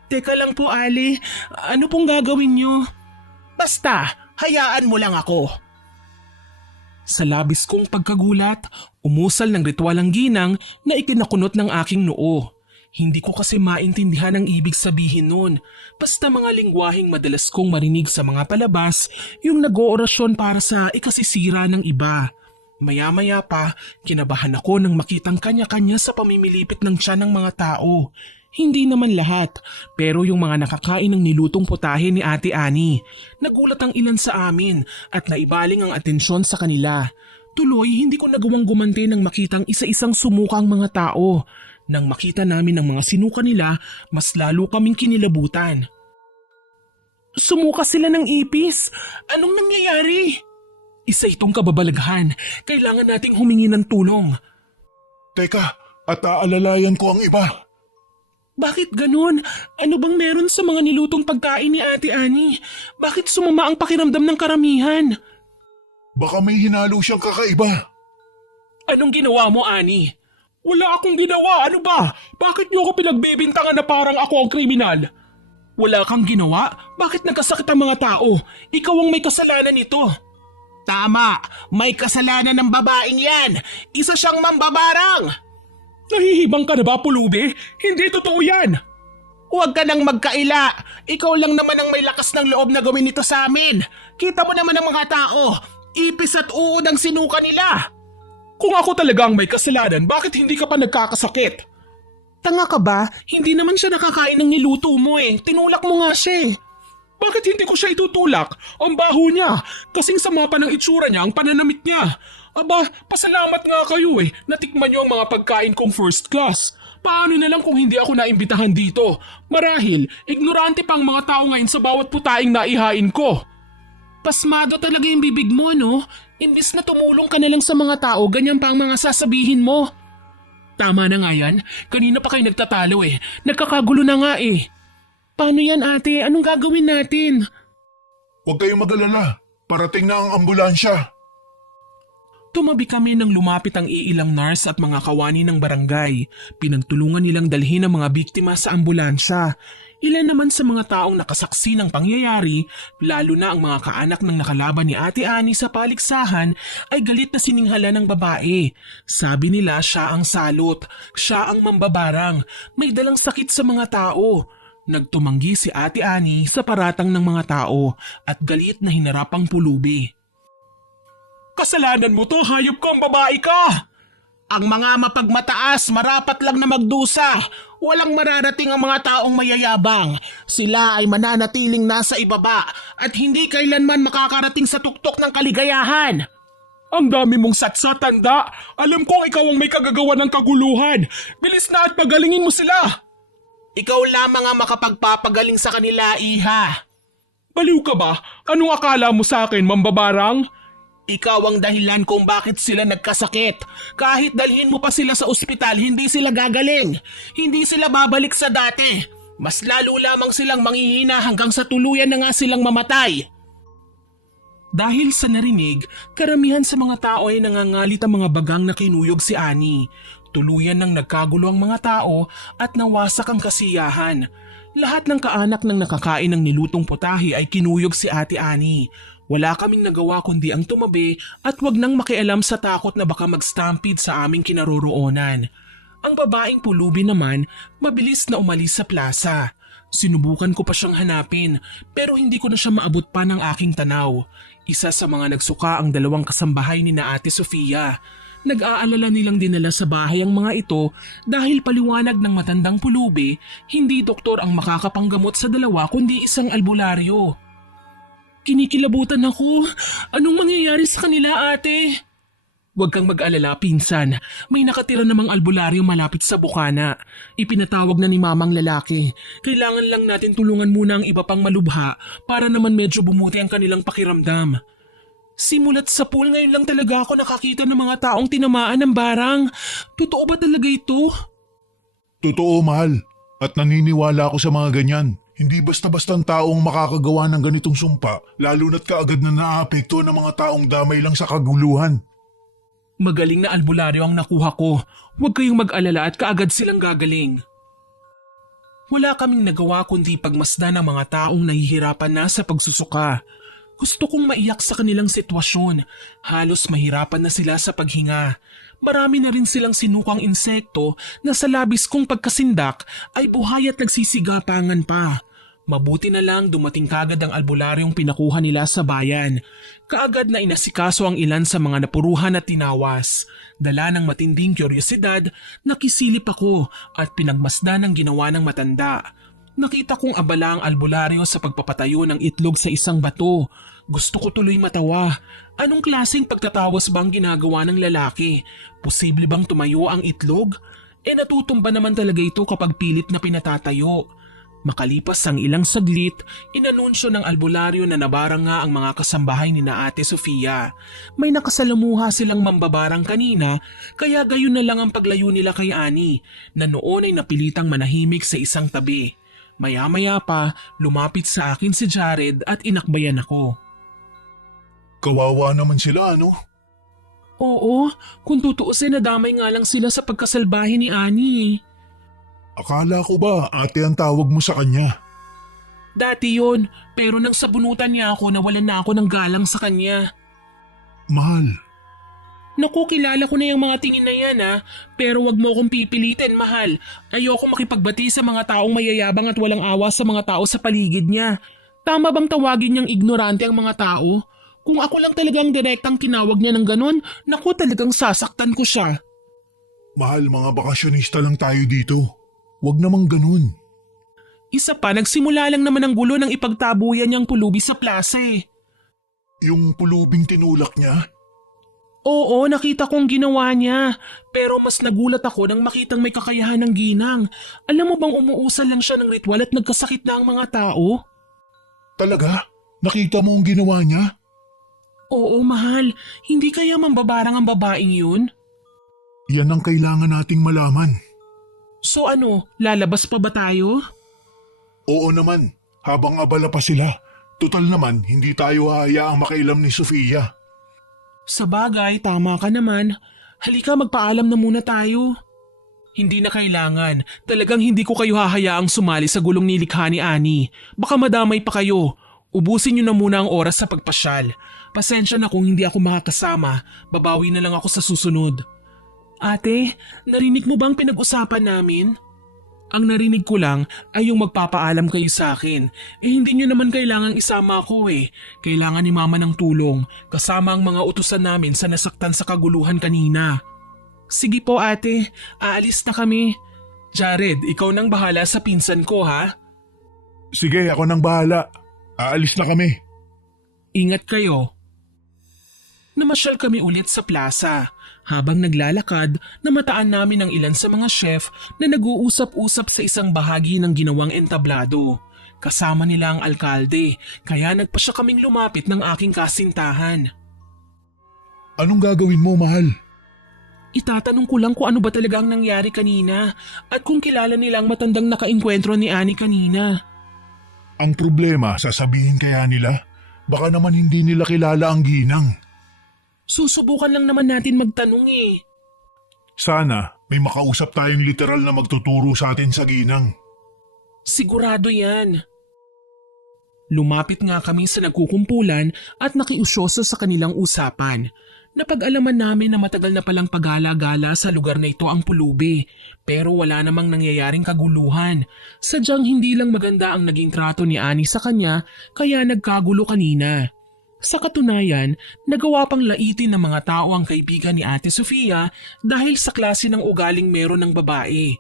Teka lang po, Ali. Ano pong gagawin niyo? Basta, hayaan mo lang ako. Sa labis kong pagkagulat, umusal ng ritual ang ginang na ikinakunot ng aking noo. Hindi ko kasi maintindihan ang ibig sabihin nun. Basta mga lingwaheng madalas kong marinig sa mga palabas, yung nag-oorasyon para sa ikasisira ng iba. Maya-maya pa, kinabahan ako nang makitang kanya-kanya sa pamimilipit ng tiyan ng mga tao. Hindi naman lahat, pero yung mga nakakain ng nilutong putahe ni Ate Ani. Nagulat ang ilan sa amin at naibaling ang atensyon sa kanila. Tuloy, hindi ko nagawang gumanti nang makitang isa-isang sumukang mga tao. Nang makita namin ang mga sinuka nila, mas lalo kaming kinilabutan. Sumuka sila ng ipis? Anong nangyayari? Isa itong kababalaghan. Kailangan nating humingi ng tulong. Teka, at aalalayan ko ang iba. Bakit ganun? Ano bang meron sa mga nilutong pagkain ni Ate Ani? Bakit sumama ang pakiramdam ng karamihan? Baka may hinalo siyang kakaiba. Anong ginawa mo, Ani? Wala akong ginawa, ano ba? Bakit niyo ako pinagbibintangan na parang ako ang kriminal? Wala kang ginawa? Bakit nagkasakit ang mga tao? Ikaw ang may kasalanan nito. Tama, may kasalanan ng babaeng yan. Isa siyang mambabarang. Nahihibang ka na ba, pulubi? Hindi totoo yan. Huwag ka nang magkaila. Ikaw lang naman ang may lakas ng loob na gawin ito sa amin. Kita mo naman ang mga tao. Ipis at uod ang sinuka nila. Kung ako talaga ang may kasalanan, bakit hindi ka pa nagkakasakit? Tanga ka ba? Hindi naman siya nakakain ng niluto mo eh. Tinulak mo nga siya eh. Bakit hindi ko siya itutulak? Ang baho niya. Kasing sama pa ng itsura niya ang pananamit niya. Aba, pasalamat nga kayo eh. Natikman niyo ang mga pagkain kong first class. Paano na lang kung hindi ako naimbitahan dito? Marahil, ignorante pa ang mga tao ngayon sa bawat putaing naihain ko. Pasmado talaga yung bibig mo, no? Imbis na tumulong ka na lang sa mga tao, ganyan pa ang mga sasabihin mo. Tama na nga yan. Kanina pa kayo nagtatalo eh. Nagkakagulo na nga eh. Paano yan, ate? Anong gagawin natin? Huwag kayong mag-alala. Parating na ang ambulansya. Tumabi kami nang lumapit ang iilang nurse at mga kawani ng barangay. Pinagtulungan nilang dalhin ang mga biktima sa ambulansya. Ilan naman sa mga taong nakasaksi ng pangyayari, lalo na ang mga kaanak ng nakalaban ni Ate Ani sa paligsahan, ay galit na sininghala ng babae. Sabi nila siya ang salot, siya ang mambabarang, may dalang sakit sa mga tao. Nagtumanggi si Ate Ani sa paratang ng mga tao at galit na hinarap ang pulubi. Kasalanan mo to, hayop kang babae ka! Ang mga mapagmataas, marapat lang na magdusa. Walang mararating ang mga taong mayayabang. Sila ay mananatiling nasa ibaba at hindi kailanman makakarating sa tuktok ng kaligayahan. Ang dami mong satsa, tanda. Alam kong ikaw ang may kagagawa ng kaguluhan. Bilis na at pagalingin mo sila. Ikaw lamang ang makapagpapagaling sa kanila, iha. Baliw ka ba? Anong akala mo sa akin, mambabarang? Ikaw ang dahilan kung bakit sila nagkasakit. Kahit dalhin mo pa sila sa ospital, hindi sila gagaling. Hindi sila babalik sa dati. Mas lalo lamang silang manghihina hanggang sa tuluyan na nga silang mamatay. Dahil sa narinig, karamihan sa mga tao ay nangangalit ang mga bagang na kinuyog si Ani. Tuluyan nang nagkagulo ang mga tao at nawasak ang kasiyahan. Lahat ng kaanak ng nakakain ng nilutong putahe ay kinuyog si Ate Ani. Wala kaming nagawa kundi ang tumabi at wag nang makialam sa takot na baka mag-stampede sa aming kinaroroonan. Ang babaeng pulubi naman, mabilis na umalis sa plaza. Sinubukan ko pa siyang hanapin pero hindi ko na siya maabot pa ng aking tanaw. Isa sa mga nagsuka ang dalawang kasambahay ni na Ate Sofia. Nag-aalala nilang dinala sa bahay ang mga ito dahil paliwanag ng matandang pulubi, hindi doktor ang makakapanggamot sa dalawa kundi isang albularyo. Kinikilabutan ako. Anong mangyayari sa kanila, ate? Huwag kang mag-alala, pinsan. May nakatira namang albularyo malapit sa bukana. Ipinatawag na ni mamang lalaki. Kailangan lang natin tulungan muna ang iba pang malubha para naman medyo bumuti ang kanilang pakiramdam. Simulat sa pool ngayon lang talaga ako nakakita ng mga taong tinamaan ng barang. Totoo ba talaga ito? Totoo, mahal. At naniniwala ako sa mga ganyan. Hindi basta-bastang taong makakagawa ng ganitong sumpa, lalo na't kaagad na naapekto ng mga taong damay lang sa kaguluhan. Magaling na albularyo ang nakuha ko. Huwag kayong mag-alala at kaagad silang gagaling. Wala kaming nagawa kundi pagmasdan ng mga taong nahihirapan na sa pagsusuka. Gusto kong maiyak sa kanilang sitwasyon. Halos mahirapan na sila sa paghinga. Marami na rin silang sinukang insekto na sa labis kong pagkasindak ay buhay at nagsisigapangan pa. Mabuti na lang dumating kagad ang albularyong pinakuha nila sa bayan. Kaagad na inasikaso ang ilan sa mga napuruhan at tinawas. Dala ng matinding kuryosidad, nakisilip ako at pinagmasdan ang ginawa ng matanda. Nakita kong abala ang albularyo sa pagpapatayo ng itlog sa isang bato. Gusto ko tuloy matawa. Anong klaseng pagtatawas bang ginagawa ng lalaki? Posible bang tumayo ang itlog? Natutumba naman talaga ito kapag pilit na pinatatayo. Makalipas ang ilang saglit, inanunsyo ng albularyo na nabarang nga ang mga kasambahay ni na Ate Sofia. May nakasalamuha silang mambabarang kanina kaya gayon na lang ang paglayo nila kay Ani na noon ay napilitang manahimik sa isang tabi. Maya-maya pa, lumapit sa akin si Jared at inakbayan ako. Kawawa naman sila, ano? Oo, kung tutuusin nadamay nga lang sila sa pagkasalbahe ni Ani. Akala ko ba ate ang tawag mo sa kanya? Dati yon, pero nang sabunutan niya ako nawalan na ako ng galang sa kanya. Mahal. Naku, kilala ko na yung mga tingin na yan pero wag mo akong pipilitin, mahal. Ayoko makipagbati sa mga taong mayayabang at walang awa sa mga tao sa paligid niya. Tama bang tawagin niyang ignorante ang mga tao? Kung ako lang talagang direktang tinawag niya ng ganon, naku talagang sasaktan ko siya. Mahal, mga bakasyonista lang tayo dito. Huwag namang ganun. Isa pa, nagsimula lang naman ang gulo ng ipagtabuyan niyang pulubi sa plaza Yung pulubing tinulak niya? Oo, nakita kong ginawa niya. Pero mas nagulat ako nang makitang may kakayahan ng ginang. Alam mo bang umuusal lang siya ng ritual at nagkasakit na ang mga tao? Talaga? Nakita mo ang ginawa niya? Oo, mahal. Hindi kaya mambabarang ang babaeng yun? Yan ang kailangan nating malaman. So ano, lalabas pa ba tayo? Oo naman, habang abala pa sila. Total naman, hindi tayo hahayaang makailam ni Sofia. Sa bagay, tama ka naman. Halika, magpaalam na muna tayo. Hindi na kailangan. Talagang hindi ko kayo hahayaang sumali sa gulong nilikha ni Ani. Baka madamay pa kayo. Ubusin niyo na muna ang oras sa pagpasyal. Pasensya na kung hindi ako makakasama. Babawi na lang ako sa susunod. Ate, narinig mo bang pinag-usapan namin? Ang narinig ko lang ay yung magpapaalam kayo sa akin. Hindi nyo naman kailangang isama ako Kailangan ni mama ng tulong, kasama ang mga utusan namin sa nasaktan sa kaguluhan kanina. Sige po ate, aalis na kami. Jared, ikaw nang bahala sa pinsan ko ha? Sige, ako nang bahala. Aalis na kami. Ingat kayo. Namasyal kami ulit sa plaza. Habang naglalakad, namataan namin ang ilan sa mga chef na nag-uusap-usap sa isang bahagi ng ginawang entablado. Kasama nila ang alkalde, kaya nagpa siya kaming lumapit ng aking kasintahan. Anong gagawin mo, mahal? Itatanong ko lang kung ano ba talaga ang nangyari kanina at kung kilala nila ang matandang nakaengkwentro ni Ani kanina. Ang problema, sasabihin kaya nila? Baka naman hindi nila kilala ang ginang. Susubukan lang naman natin magtanong Sana may makausap tayong literal na magtuturo sa atin sa ginang. Sigurado yan. Lumapit nga kami sa nagkukumpulan at nakiusyoso sa kanilang usapan. Napag-alaman namin na matagal na palang pagala-gala sa lugar na ito ang pulubi, pero wala namang nangyayaring kaguluhan. Sadyang hindi lang maganda ang naging trato ni Ani sa kanya kaya nagkagulo kanina. Sa katunayan, nagawa pang laitin ng mga tao ang kaibigan ni Ate Sofia dahil sa klase ng ugaling meron ng babae.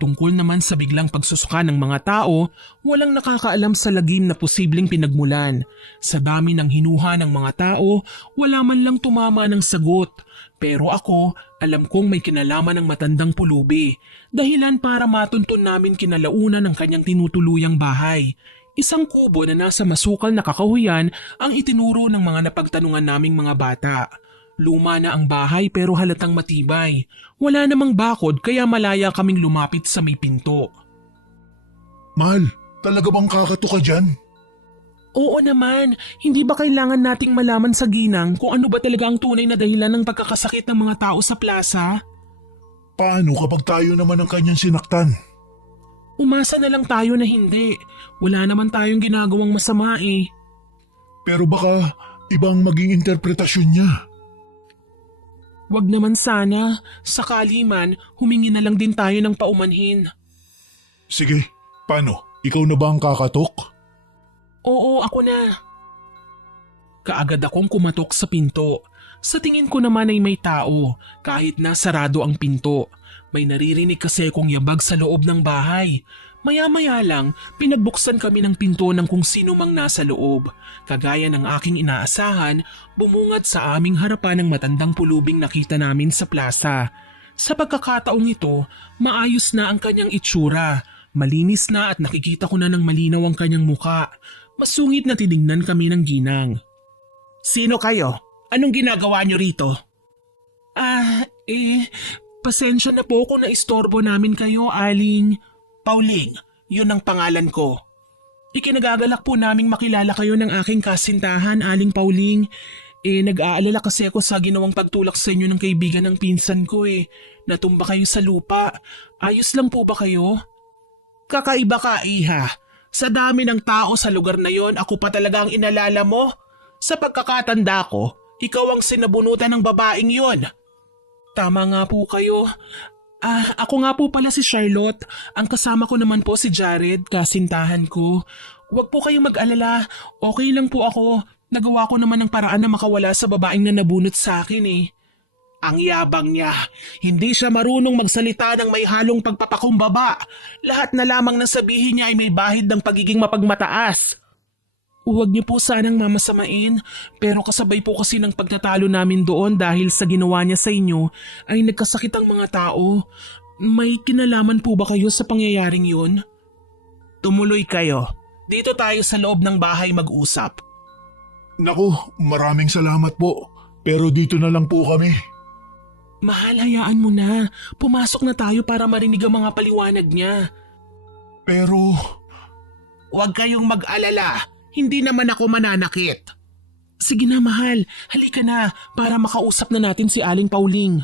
Tungkol naman sa biglang pagsusuka ng mga tao, walang nakakaalam sa lagim na posibleng pinagmulan. Sa dami ng hinuha ng mga tao, wala man lang tumama ng sagot. Pero ako, alam kong may kinalaman ng matandang pulubi. Dahilan para matuntun namin kinalaunan ng kanyang tinutuluyang bahay. Isang kubo na nasa masukal na kakahuyan ang itinuro ng mga napagtanungan naming mga bata. Luma na ang bahay pero halatang matibay. Wala namang bakod kaya malaya kaming lumapit sa may pinto. Mahal, talaga bang kakato ka dyan? Oo naman, hindi ba kailangan nating malaman sa ginang kung ano ba talaga ang tunay na dahilan ng pagkakasakit ng mga tao sa plaza? Paano kapag tayo naman ang kanyang sinaktan? Umasa na lang tayo na hindi. Wala naman tayong ginagawang masama eh. Pero baka ibang maging interpretasyon niya. Wag naman sana. Sakali man, humingi na lang din tayo ng paumanhin. Sige, paano? Ikaw na ba ang kakatok? Oo, ako na. Kaagad akong kumatok sa pinto. Sa tingin ko naman ay may tao, kahit na sarado ang pinto. May naririnig kasi kong yabag sa loob ng bahay. Maya-maya lang, pinagbuksan kami ng pinto ng kung sino mang nasa loob. Kagaya ng aking inaasahan, bumungad sa aming harapan ng matandang pulubing nakita namin sa plaza. Sa pagkakataong ito, maayos na ang kanyang itsura. Malinis na at nakikita ko na ng malinaw ang kanyang muka. Masungit na tinignan kami ng ginang. Sino kayo? Anong ginagawa niyo rito? Pasensya na po kung naistorbo namin kayo, Aling. Pauling, yun ang pangalan ko. Ikinagagalak po naming makilala kayo ng aking kasintahan, Aling Pauling. Nag-aalala kasi ako sa ginawang pagtulak sa inyo ng kaibigan ng pinsan ko Natumba kayo sa lupa. Ayos lang po ba kayo? Kakaiba ka, Iha. Sa dami ng tao sa lugar na yon, ako pa talaga ang inalala mo. Sa pagkakatanda ko, ikaw ang sinabunutan ng babaeng yon. Tama nga po kayo. Ako nga po pala si Charlotte. Ang kasama ko naman po si Jared, kasintahan ko. Huwag po kayong mag-alala. Okay lang po ako. Nagawa ko naman ng paraan na makawala sa babaeng na nabunot sa akin Ang yabang niya. Hindi siya marunong magsalita ng may halong pagpapakumbaba. Lahat na lamang ng sabihin niya ay may bahid ng pagiging mapagmataas. Huwag niyo po sanang mamasamain, pero kasabay po kasi ng pagtatalo namin doon dahil sa ginawa niya sa inyo ay nagkasakit ang mga tao. May kinalaman po ba kayo sa pangyayaring yun? Tumuloy kayo. Dito tayo sa loob ng bahay mag-usap. Naku, maraming salamat po. Pero dito na lang po kami. Mahal, hayaan mo na. Pumasok na tayo para marinig ang mga paliwanag niya. Pero... Huwag kayong mag-alala. Hindi naman ako mananakit. Sige na, mahal. Halika na para makausap na natin si Aling Pauling.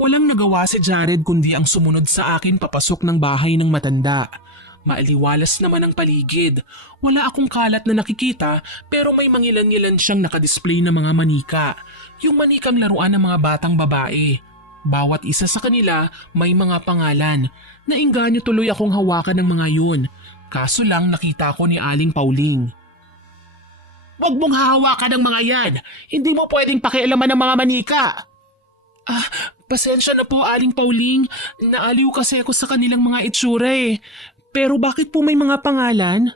Walang nagawa si Jared kundi ang sumunod sa akin papasok ng bahay ng matanda. Maaliwalas naman ang paligid. Wala akong kalat na nakikita pero may mangilan-ngilan siyang nakadisplay na mga manika. Yung manikang laruan ng mga batang babae. Bawat isa sa kanila may mga pangalan. Nainganyo tuloy akong hawakan ng mga yun. Kaso lang nakita ko ni Aling Pauling. Huwag mong hahawakan ng mga yan. Hindi mo pwedeng pakialaman ng mga manika. Pasensya na po, Aling Pauling. Naaliw kasi ako sa kanilang mga itsura Pero bakit po may mga pangalan?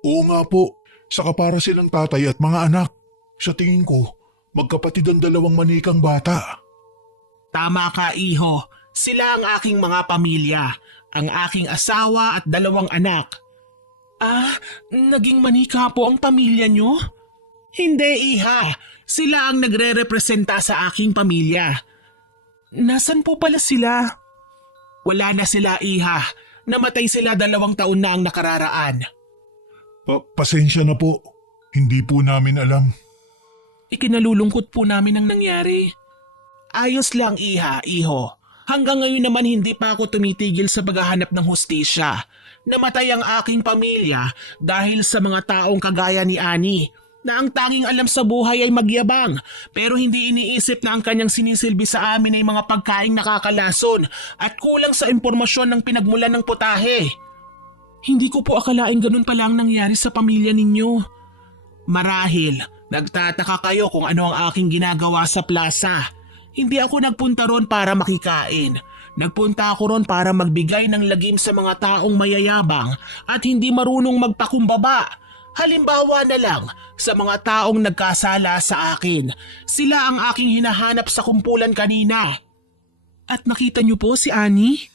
Oo nga po. Saka para silang tatay at mga anak. Sa tingin ko, magkapatid ang dalawang manikang bata. Tama ka, iho. Sila ang aking mga pamilya. Ang aking asawa at dalawang anak. Naging manika po ang pamilya nyo? Hindi, iha. Sila ang nagre-representa sa aking pamilya. Nasaan po pala sila? Wala na sila, iha. Namatay sila 2 taon na ang nakararaan. Pasensya na po. Hindi po namin alam. Ikinalulungkot po namin ang nangyari. Ayos lang, iha, iho. Hanggang ngayon naman hindi pa ako tumitigil sa paghahanap ng hustisya. Namatay ang aking pamilya dahil sa mga taong kagaya ni Annie na ang tanging alam sa buhay ay magyabang pero hindi iniisip na ang kanyang sinisilbi sa amin ay mga pagkaing nakakalason at kulang sa impormasyon ng pinagmulan ng putahe. Hindi ko po akalaing ganun pala ang nangyari sa pamilya ninyo. Marahil, nagtataka kayo kung ano ang aking ginagawa sa plaza. Hindi ako nagpunta ron para makikain. Nagpunta ako ron para magbigay ng lagim sa mga taong mayayabang at hindi marunong magpakumbaba. Halimbawa na lang sa mga taong nagkasala sa akin. Sila ang aking hinahanap sa kumpulan kanina. At nakita niyo po si Annie?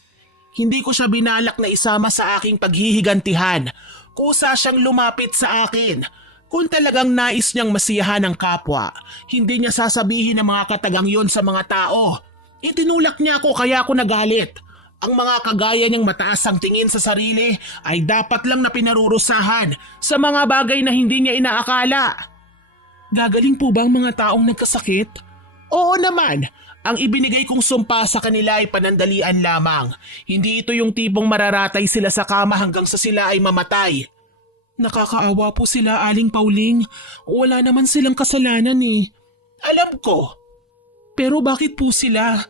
Hindi ko siya binalak na isama sa aking paghihigantihan. Kusa siyang lumapit sa akin. Kung talagang nais niyang masiyahan ang kapwa, hindi niya sasabihin ng mga katagang yon sa mga tao. Itinulak niya ako kaya ako nagalit. Ang mga kagaya niyang mataas ang tingin sa sarili ay dapat lang na pinarurusahan sa mga bagay na hindi niya inaakala. Gagaling po ba ang mga taong nagkasakit? Oo naman. Ang ibinigay kong sumpa sa kanila ay panandalian lamang. Hindi ito yung tipong mararatay sila sa kama hanggang sa sila ay mamatay. Nakakaawa po sila, Aling Pauling. Wala naman silang kasalanan eh. Alam ko. Pero bakit po sila?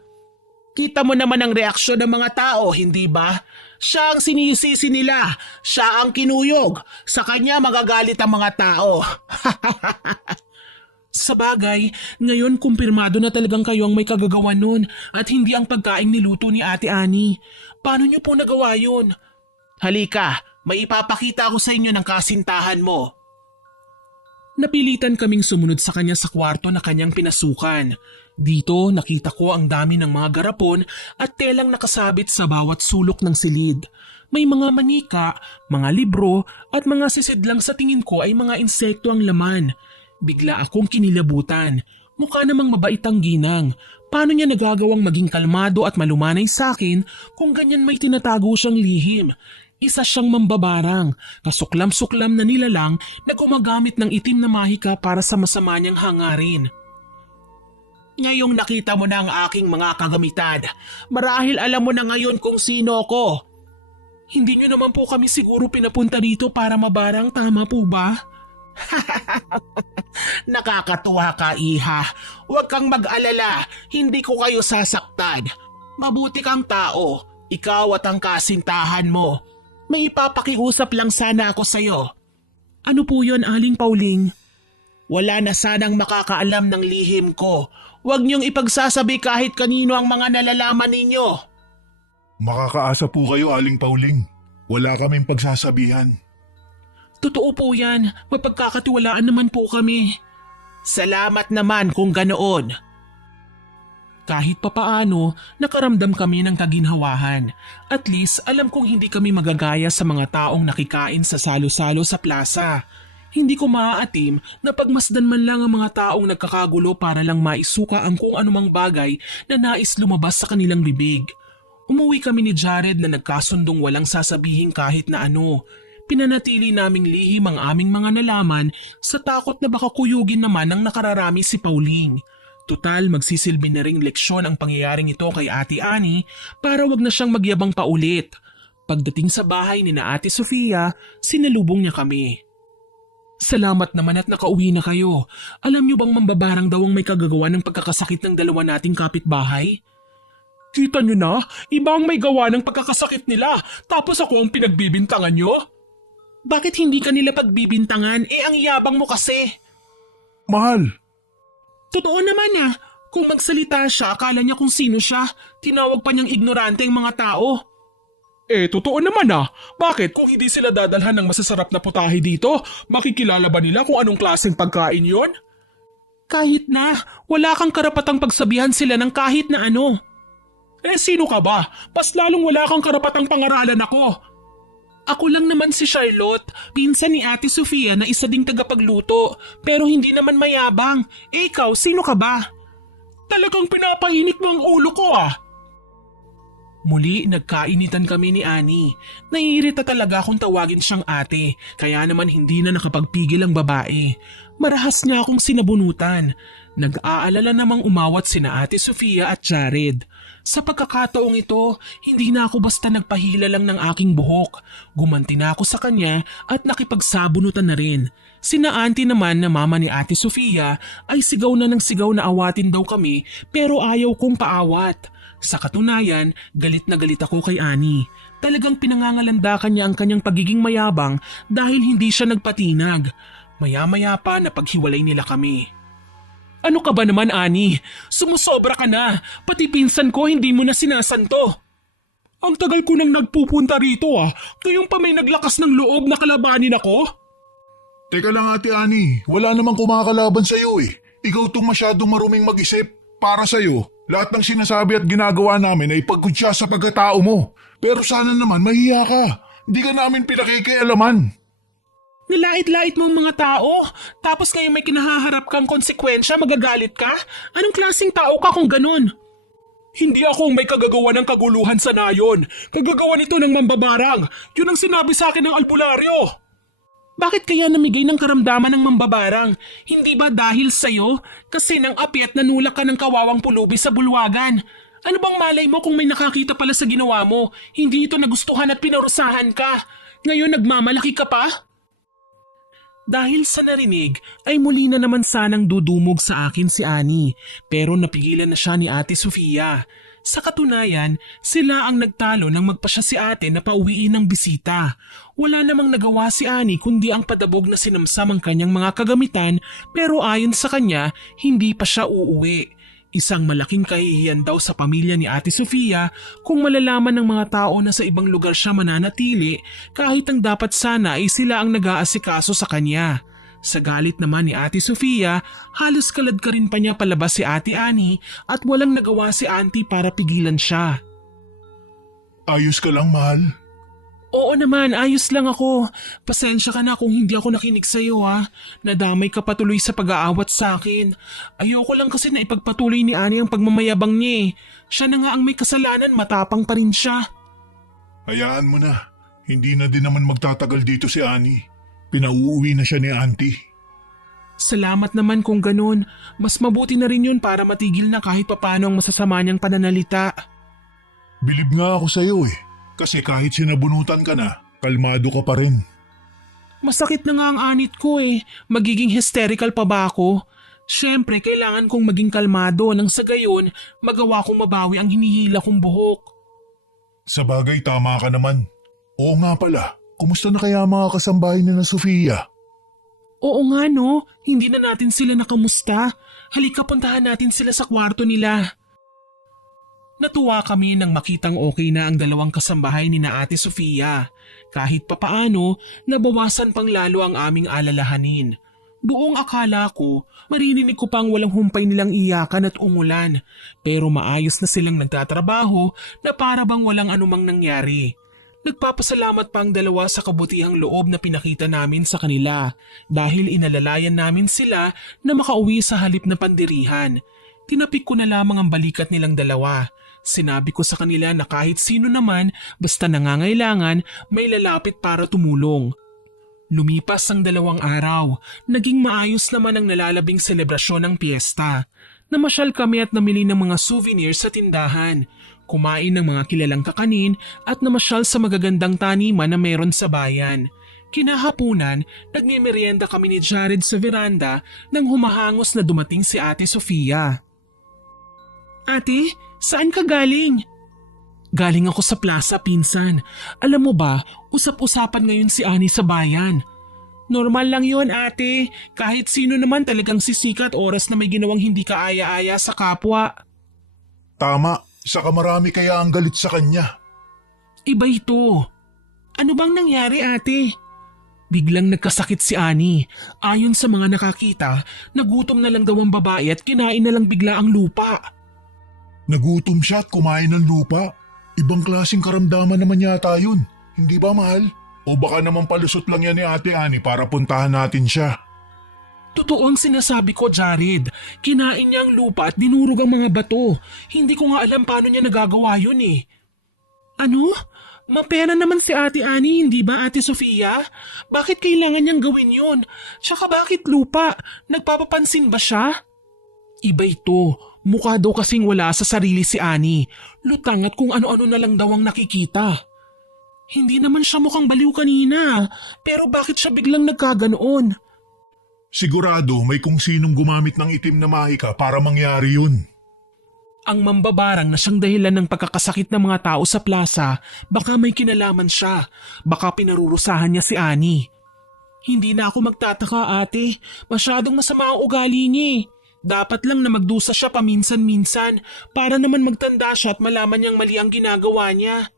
Kita mo naman ang reaksyon ng mga tao, hindi ba? Siya ang sinisisi nila. Siya ang kinuyog. Sa kanya magagalit ang mga tao. Sa bagay, ngayon kumpirmado na talagang kayo ang may kagagawan nun at hindi ang pagkaing niluto ni Ate Annie. Paano niyo po nagawa yun? Halika, may ipapakita ako sa inyo ng kasintahan mo. Napilitan kaming sumunod sa kanya sa kwarto na kanyang pinasukan. Dito nakita ko ang dami ng mga garapon at telang nakasabit sa bawat sulok ng silid. May mga manika, mga libro at mga sisidlang sa tingin ko ay mga insekto ang laman. Bigla akong kinilabutan. Mukha namang mabait ang ginang. Paano niya nagagawang maging kalmado at malumanay sa akin kung ganyan may tinatago siyang lihim? Isa siyang mambabarang, kasuklam-suklam na nilalang na gumagamit ng itim na mahika para sa masama niyang hangarin. Ngayong nakita mo na ang aking mga kagamitan, marahil alam mo na ngayon kung sino ko. Hindi niyo naman po kami siguro pinapunta dito para mabarang, tama po ba? Nakakatuwa ka, Iha. Huwag kang mag-alala, hindi ko kayo sasaktan. Mabuti kang tao, ikaw at ang kasintahan mo. May ipapakiusap lang sana ako sa'yo. Ano po yon, Aling Pauling? Wala na sanang makakaalam ng lihim ko. Huwag niyong ipagsasabi kahit kanino ang mga nalalaman ninyo. Makakaasa po kayo, Aling Pauling. Wala kaming pagsasabihan. Totoo po yan. Mapagkakatiwalaan naman po kami. Salamat naman kung ganoon. Kahit papaano, nakaramdam kami ng kaginhawahan. At least, alam kong hindi kami magagaya sa mga taong nakikain sa salo-salo sa plaza. Hindi ko maaatim na pagmasdan man lang ang mga taong nagkakagulo para lang maisuka ang kung anumang bagay na nais lumabas sa kanilang bibig. Umuwi kami ni Jared na nagkasundong walang sasabihin kahit na ano. Pinanatili naming lihim ang aming mga nalaman sa takot na baka kuyugin naman ng nakararami si Pauline. Tutal magsisilbi na ring leksyon ang pangyayaring ito kay Ate Annie para wag na siyang magyabang paulit. Pagdating sa bahay ni na Ate Sofia, sinalubong niya kami. Salamat naman at nakauwi na kayo. Alam niyo bang mambabarang daw ang may kagagawa ng pagkakasakit ng dalawa nating kapitbahay? Kita niyo na, iba ang may gawa ng pagkakasakit nila, tapos ako ang pinagbibintangan niyo? Bakit hindi ka nila pagbibintangan? Ang yabang mo kasi. Mahal, Totoo naman kung magsalita siya, akala niya kung sino siya. Tinawag pa niyang ignorante ang mga tao. Totoo naman Bakit kung hindi sila dadalhan ng masasarap na putahe dito, makikilala ba nila kung anong klaseng pagkain yon? Kahit na, wala kang karapatang pagsabihan sila ng kahit na ano. Sino ka ba? Mas lalong wala kang karapatang pangaralan ako. Ako lang naman si Charlotte, pinsan ni Ate Sofia na isa ding tagapagluto, pero hindi naman mayabang. Ikaw, sino ka ba? Talagang pinapainit mo ang ulo ko Muli nagkainitan kami ni Annie. Naiirita talaga kung tawagin siyang ate, kaya naman hindi na nakapagpigil ang babae. Marahas niya akong sinabunutan. Nag-aalala namang umawat sina Ate Sofia at Jared. Sa pagkakataong ito, hindi na ako basta nagpahila lang ng aking buhok. Gumanti na ako sa kanya at nakipagsabunutan na rin. Sina Auntie naman na mama ni Ate Sofia ay sigaw na ng sigaw na awatin daw kami pero ayaw kong paawat. Sa katunayan, galit na galit ako kay Annie. Talagang pinangangalandakan niya ang kanyang pagiging mayabang dahil hindi siya nagpatinag. Maya-maya pa na paghiwalay nila kami. Ano ka ba naman, Annie? Sumusobra ka na. Pati pinsan ko hindi mo na sinasanto. Ang tagal ko nang nagpupunta rito Kayong pa may naglakas ng loob na kalabanin ako? Teka lang Ate Annie, wala namang kumakalaban sa'yo eh. Ikaw tong masyadong maruming mag-isip. Para sa'yo, lahat ng sinasabi at ginagawa namin ay pagkutsa sa pagkatao mo. Pero sana naman mahiya ka. Hindi ka namin pinakikialaman. Nilait-lait mo ang mga tao, tapos ngayon may kinahaharap kang konsekwensya, magagalit ka? Anong klaseng tao ka kung ganun? Hindi ako may kagagawa ng kaguluhan sa nayon. Kagagawa nito ng mambabarang. Yun ang sinabi sa akin ng albularyo. Bakit kaya namigay ng karamdaman ng mambabarang? Hindi ba dahil sa'yo? Kasi nang api at nanulak ka ng kawawang pulubi sa bulwagan. Ano bang malay mo kung may nakakita pala sa ginawa mo? Hindi ito nagustuhan at pinarusahan ka. Ngayon nagmamalaki ka pa? Dahil sa narinig ay muli na naman sanang dudumog sa akin si Annie pero napigilan na siya ni Ate Sofia. Sa katunayan, sila ang nagtalo nang magpasya si ate na pauwiin ng bisita. Wala namang nagawa si Annie kundi ang padabog na sinamsam ang kanyang mga kagamitan pero ayon sa kanya, hindi pa siya uuwi. Isang malaking kahihiyan daw sa pamilya ni Ate Sofia kung malalaman ng mga tao na sa ibang lugar siya mananatili kahit ang dapat sana ay sila ang nag-aasikaso sa kanya. Sa galit naman ni Ate Sofia, halos kalad ka rin pa niya palabas si Ate Annie at walang nagawa si Auntie para pigilan siya. Ayos ka lang, mahal. Oo naman, ayos lang ako. Pasensya ka na kung hindi ako nakinig sa iyo Nadamay ka patuloy sa pag-aawat sa akin. Ayoko lang kasi na ipagpatuloy ni Annie ang pagmamayabang niya Siya na nga ang may kasalanan, matapang pa rin siya. Hayaan mo na. Hindi na din naman magtatagal dito si Annie. Pinauuwi na siya ni Auntie. Salamat naman kung ganun. Mas mabuti na rin yun para matigil na kahit papano ang masasama niyang pananalita. Bilib nga ako sa'yo Kasi kahit sinabunutan ka na, kalmado ka pa rin. Masakit na nga ang anit ko Magiging hysterical pa ba ako? Siyempre, kailangan kong maging kalmado nang sa gayon, magawa kong mabawi ang hinihila kong buhok. Sa bagay, tama ka naman. Oo nga pala, kumusta na kaya mga kasambahay ni na Sofia? Oo nga hindi na natin sila nakamusta. Halika puntahan natin sila sa kwarto nila. Natuwa kami nang makitang okay na ang dalawang kasambahay ni na Ate Sofia. Kahit papaano, nabawasan pang lalo ang aming alalahanin. Buong akala ko, maririnig ko pang walang humpay nilang iyakan at umulan. Pero maayos na silang nagtatrabaho na para bang walang anumang nangyari. Nagpapasalamat pa ang dalawa sa kabutihang loob na pinakita namin sa kanila dahil inalalayan namin sila na makauwi sa halip na pandirihan. Tinapik ko na lamang ang balikat nilang dalawa. Sinabi ko sa kanila na kahit sino naman basta nangangailangan may lalapit para tumulong. Lumipas ang 2 araw, naging maayos naman ang nalalabing selebrasyon ng piyesta. Namasyal kami at namili ng mga souvenirs sa tindahan. Kumain ng mga kilalang kakanin at namasyal sa magagandang taniman na meron sa bayan. Kinahapunan, nagmimerienda kami ni Jared sa veranda nang humahangos na dumating si Ate Sofia. Ate, saan ka galing? Galing ako sa plaza, pinsan. Alam mo ba, usap-usapan ngayon si Annie sa bayan. Normal lang yon ate, kahit sino naman talagang sisikat oras na may ginawang hindi kaaya-aya sa kapwa. Tama, saka marami kaya ang galit sa kanya. Iba ito. Ano bang nangyari ate? Biglang nagkasakit si Annie. Ayon sa mga nakakita, nagutom na lang daw ang babae at kinain na lang bigla ang lupa. Nagutom siya at kumain ng lupa. Ibang klaseng karamdaman naman yata yun. Hindi ba, mahal? O baka naman palusot lang yan ni Ate Annie para puntahan natin siya. Totoo ang sinasabi ko, Jared. Kinain niya ang lupa at dinurog ang mga bato. Hindi ko nga alam paano niya nagagawa yun Ano? Mapera naman si Ate Ani, hindi ba Ate Sofia? Bakit kailangan niyang gawin yun? Tsaka bakit lupa? Nagpapapansin ba siya? Iba ito. Mukha daw kasing wala sa sarili si Ani. Lutang at kung ano-ano na lang daw ang nakikita. Hindi naman siya mukhang baliw kanina. Pero bakit siya biglang nagkaganoon? Sigurado may kung sinong gumamit ng itim na mahika para mangyari yun. Ang mambabarang na siyang dahilan ng pagkakasakit ng mga tao sa plaza, baka may kinalaman siya. Baka pinarurusahan niya si Ani. Hindi na ako magtataka, ate. Masyadong masama ang ugali niya eh. Dapat lang na magdusa siya paminsan-minsan para naman magtanda siya at malaman niyang mali ang ginagawa niya.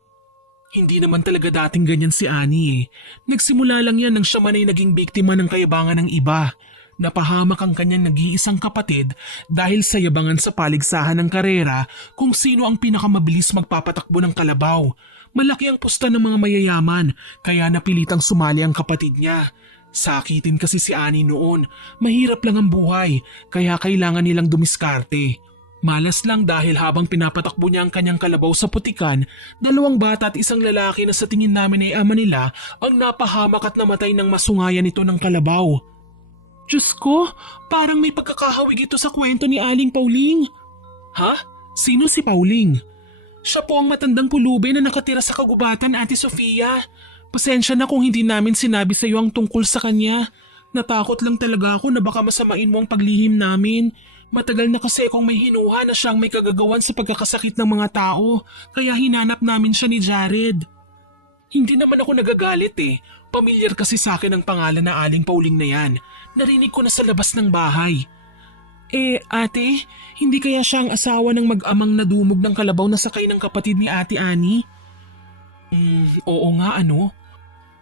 Hindi naman talaga dating ganyan si Ani eh. Nagsimula lang yan nang siya man ay naging biktima ng kayabangan ng iba. Napahamak ang kanyang nag-iisang kapatid dahil sa yabangan sa paligsahan ng karera kung sino ang pinakamabilis magpapatakbo ng kalabaw. Malaki ang pusta ng mga mayayaman kaya napilitang sumali ang kapatid niya. Sakitin kasi si Ani noon. Mahirap lang ang buhay kaya kailangan nilang dumiskarte. Malas lang dahil habang pinapatakbo niya ang kanyang kalabaw sa putikan, 2 bata at isang lalaki na sa tingin namin ay ama nila ang napahamak at namatay ng masungayan nito ng kalabaw. Diyos ko, parang may pagkakahawig ito sa kwento ni Aling Pauling. Ha? Sino si Pauling? Siya po ang matandang pulubi na nakatira sa kagubatan, Ate Sofia. Pasensya na kung hindi namin sinabi sa iyo ang tungkol sa kanya. Natakot lang talaga ako na baka masamain mo ang paglihim namin. Matagal na kasi akong may hinuha na siyang may kagagawan sa pagkakasakit ng mga tao, kaya hinanap namin siya ni Jared. Hindi naman ako nagagalit eh. Pamilyar kasi sa akin ang pangalan na Aling Pauling na yan. Narinig ko na sa labas ng bahay. Ate, hindi kaya siya ang asawa ng mag-amang nadumog ng kalabaw na sakay ng kapatid ni Ate Ani? Oo nga ano.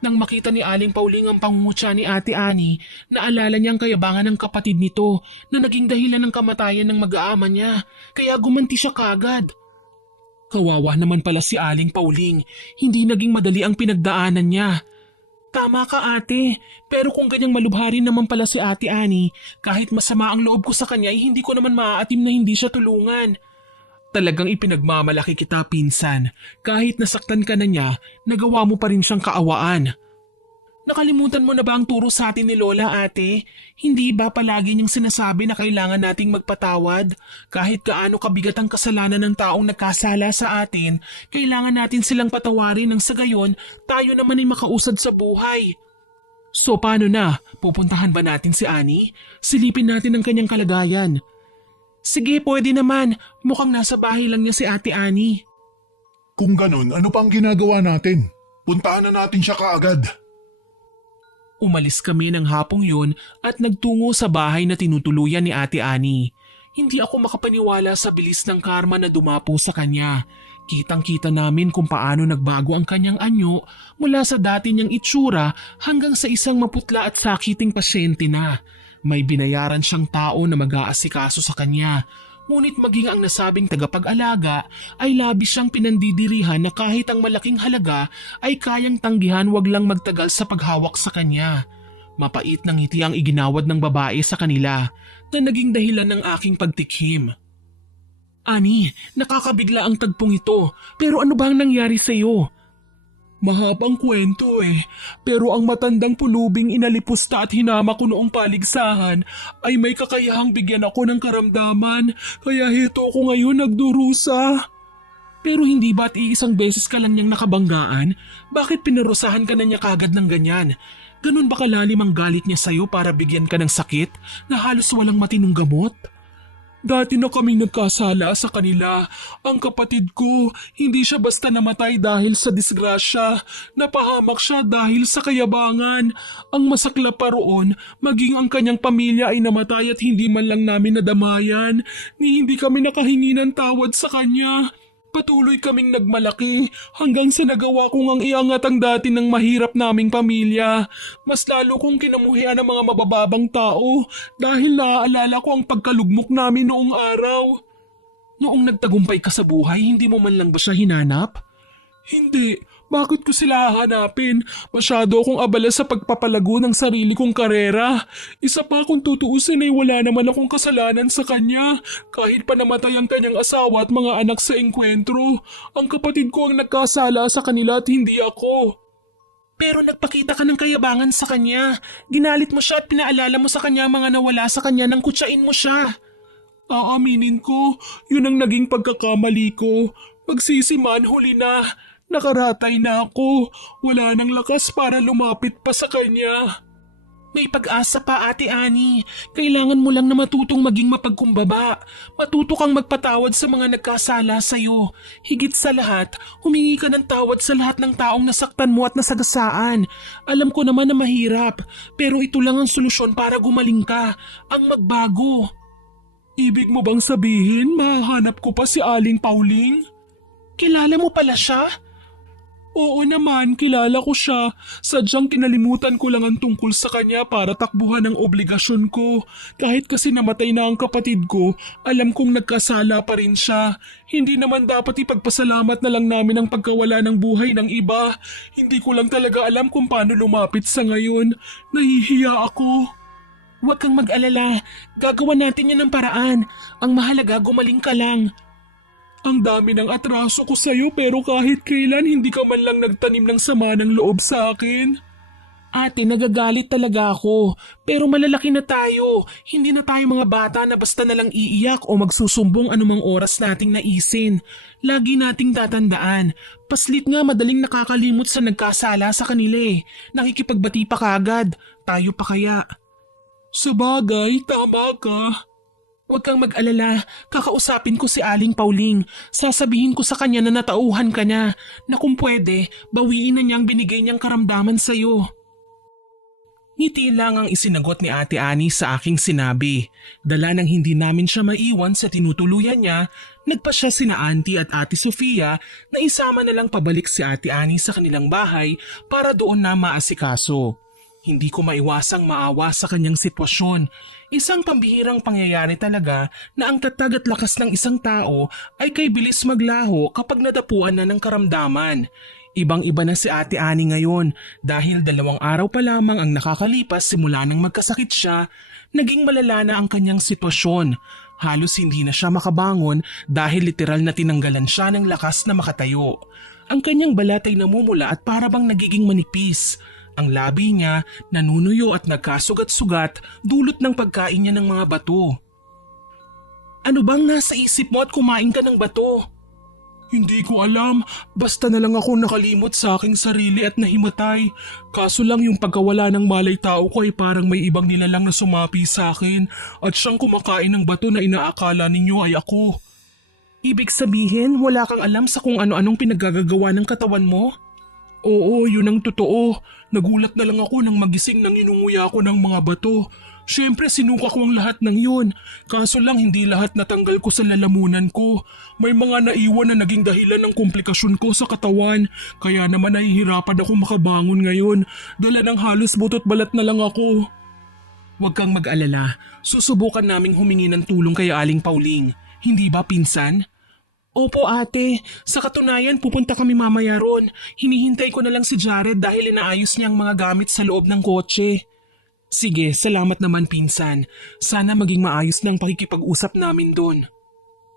Nang makita ni Aling Pauling ang pangungutya ni Ate Ani, naalala niya ang kayabangan ng kapatid nito na naging dahilan ng kamatayan ng mag-aama niya, kaya gumanti siya kagad. Kawawa naman pala si Aling Pauling, hindi naging madali ang pinagdaanan niya. Tama ka ate, pero kung ganyang malubharin naman pala si Ate Ani, kahit masama ang loob ko sa kanya ay hindi ko naman maaatim na hindi siya tulungan. Talagang ipinagmamalaki kita pinsan, kahit nasaktan ka na niya, nagawa mo pa rin siyang kaawaan. Nakalimutan mo na ba ang turo sa atin ni Lola ate? Hindi ba palagi niyang sinasabi na kailangan nating magpatawad? Kahit gaano kabigat ang kasalanan ng taong nagkasala sa atin, kailangan natin silang patawarin nang sa gayon tayo naman ay makausad sa buhay. So paano na? Pupuntahan ba natin si Ani? Silipin natin ang kanyang kalagayan. Sige, pwede naman. Mukhang nasa bahay lang niya si Ate Ani. Kung ganun, ano pang ginagawa natin? Puntahan na natin siya kaagad. Umalis kami ng hapong yun at nagtungo sa bahay na tinutuluyan ni Ate Ani. Hindi ako makapaniwala sa bilis ng karma na dumapo sa kanya. Kitang-kita namin kung paano nagbago ang kanyang anyo mula sa dati niyang itsura hanggang sa isang maputla at sakiting pasyente na. May binayaran siyang tao na mag-aasikaso sa kanya. Ngunit maging ang nasabing tagapag-alaga ay labis siyang pinandidirihan na kahit ang malaking halaga ay kayang tanggihan wag lang magtagal sa paghawak sa kanya. Mapait na ngiti ang iginawad ng babae sa kanila na naging dahilan ng aking pagtikhim. Ani, nakakabigla ang tagpong ito, pero ano bang nangyari sa iyo? Mahabang kwento pero ang matandang pulubing inalipusta at hinama ko noong paligsahan ay may kakayahang bigyan ako ng karamdaman, kaya hito ako ngayon nagdurusa. Pero hindi ba't iisang beses ka lang niyang nakabanggaan? Bakit pinarusahan ka na niya kagad ng ganyan? Ganun ba kalalim ang galit niya sa'yo para bigyan ka ng sakit na halos walang matinong gamot? Dati na kaming nagkasala sa kanila. Ang kapatid ko, hindi siya basta namatay dahil sa disgrasya. Napahamak siya dahil sa kayabangan. Ang masakla pa roon, maging ang kanyang pamilya ay namatay at hindi man lang namin nadamayan. Ni hindi kami nakahingi ng tawad sa kanya. Patuloy kaming nagmalaki hanggang sa nagawa kong ang iangat ang dati ng mahirap naming pamilya. Mas lalo kong kinamuhian ang mga mabababang tao dahil naaalala ko ang pagkalugmok namin noong araw. Noong nagtagumpay ka sa buhay, hindi mo man lang ba siya hinanap? Hindi. Bakit ko sila hahanapin? Masyado akong abala sa pagpapalago ng sarili kong karera. Isa pa kung tutuusin ay wala naman akong kasalanan sa kanya. Kahit pa namatay ang kanyang asawa at mga anak sa engkwentro, ang kapatid ko ang nagkasala sa kanila at hindi ako. Pero nagpakita ka ng kayabangan sa kanya. Ginalit mo siya at pinaalala mo sa kanya ang mga nawala sa kanya nang kutsain mo siya. Aaminin ko, yun ang naging pagkakamali ko. Magsisi man, huli na. Nakaratay na ako. Wala nang lakas para lumapit pa sa kanya. May pag-asa pa, Ate Annie. Kailangan mo lang na matutong maging mapagkumbaba. Matuto kang magpatawad sa mga nagkasala sa'yo. Higit sa lahat, humingi ka ng tawad sa lahat ng taong nasaktan mo at nasagasaan. Alam ko naman na mahirap, pero ito lang ang solusyon para gumaling ka. Ang magbago. Ibig mo bang sabihin mahanap ko pa si Aling Pauling? Kilala mo pala siya? Oo naman, kilala ko siya. Sadyang kinalimutan ko lang ang tungkol sa kanya para takbuhan ang obligasyon ko. Kahit kasi namatay na ang kapatid ko, alam kong nagkasala pa rin siya. Hindi naman dapat ipagpasalamat na lang namin ang pagkawala ng buhay ng iba. Hindi ko lang talaga alam kung paano lumapit sa ngayon. Nahihiya ako. Huwag kang mag-alala. Gagawa natin yan ng paraan. Ang mahalaga, gumaling ka lang. Ang dami ng atraso ko sa'yo pero kahit kailan hindi ka man lang nagtanim ng sama ng loob sa akin. Ate, nagagalit talaga ako. Pero malalaki na tayo. Hindi na tayo mga bata na basta na lang iiyak o magsusumbong anumang oras nating naisin. Lagi nating tatandaan. Paslit nga madaling nakakalimot sa nagkasala sa kanila eh. Nakikipagbati pa kagad. Tayo pa kaya? Sabagay, tama ka. Huwag kang mag-alala, kakausapin ko si Aling Pauling. Sasabihin ko sa kanya na natauhan ka niya, na kung pwede, bawiin na niyang binigay niyang karamdaman sa'yo. Ngiti lang ang isinagot ni Ate Annie sa aking sinabi. Dala nang hindi namin siya maiwan sa tinutuluyan niya, nagpa siya sina Auntie at Ate Sofia na isama na lang pabalik si Ate Annie sa kanilang bahay para doon na maasikaso. Hindi ko maiwasang maawa sa kanyang sitwasyon. Isang pambihirang pangyayari talaga na ang tatag at lakas ng isang tao ay kay bilis maglaho kapag nadapuan na ng karamdaman. Ibang-iba na si Ate Annie ngayon dahil 2 araw pa lamang ang nakakalipas simula nang magkasakit siya, naging malala na ang kanyang sitwasyon. Halos hindi na siya makabangon dahil literal na tinanggalan siya ng lakas na makatayo. Ang kanyang balat ay namumula at parabang nagiging manipis. Ang labi niya nanunuyo at nagkasugat-sugat dulot ng pagkain niya ng mga bato. Ano bang nasa isip mo at kumain ka ng bato? Hindi ko alam, basta na lang ako nakalimot sa aking sarili at nahimatay. Kaso lang yung pagkawala ng malay tao ko ay parang may ibang nilalang na sumapi sa akin at siyang kumakain ng bato na inaakala ninyo ay ako. Ibig sabihin wala kang alam sa kung ano-anong pinaggagawa ng katawan mo? Oo, yun ang totoo. Nagulat na lang ako nang magising nang inunguya ako ng mga bato. Siyempre sinuka ko ang lahat ng yun. Kaso lang hindi lahat natanggal ko sa lalamunan ko. May mga naiwan na naging dahilan ng komplikasyon ko sa katawan. Kaya naman nahihirapan ako makabangon ngayon. Dala ng halos butot balat na lang ako. Huwag kang mag-alala. Susubukan naming humingi ng tulong kay Aling Pauling. Hindi ba pinsan? Opo ate, sa katunayan pupunta kami mamaya ron. Hinihintay ko na lang si Jared dahil inaayos niya ang mga gamit sa loob ng kotse. Sige, salamat naman pinsan. Sana maging maayos na ang pakikipag-usap namin doon.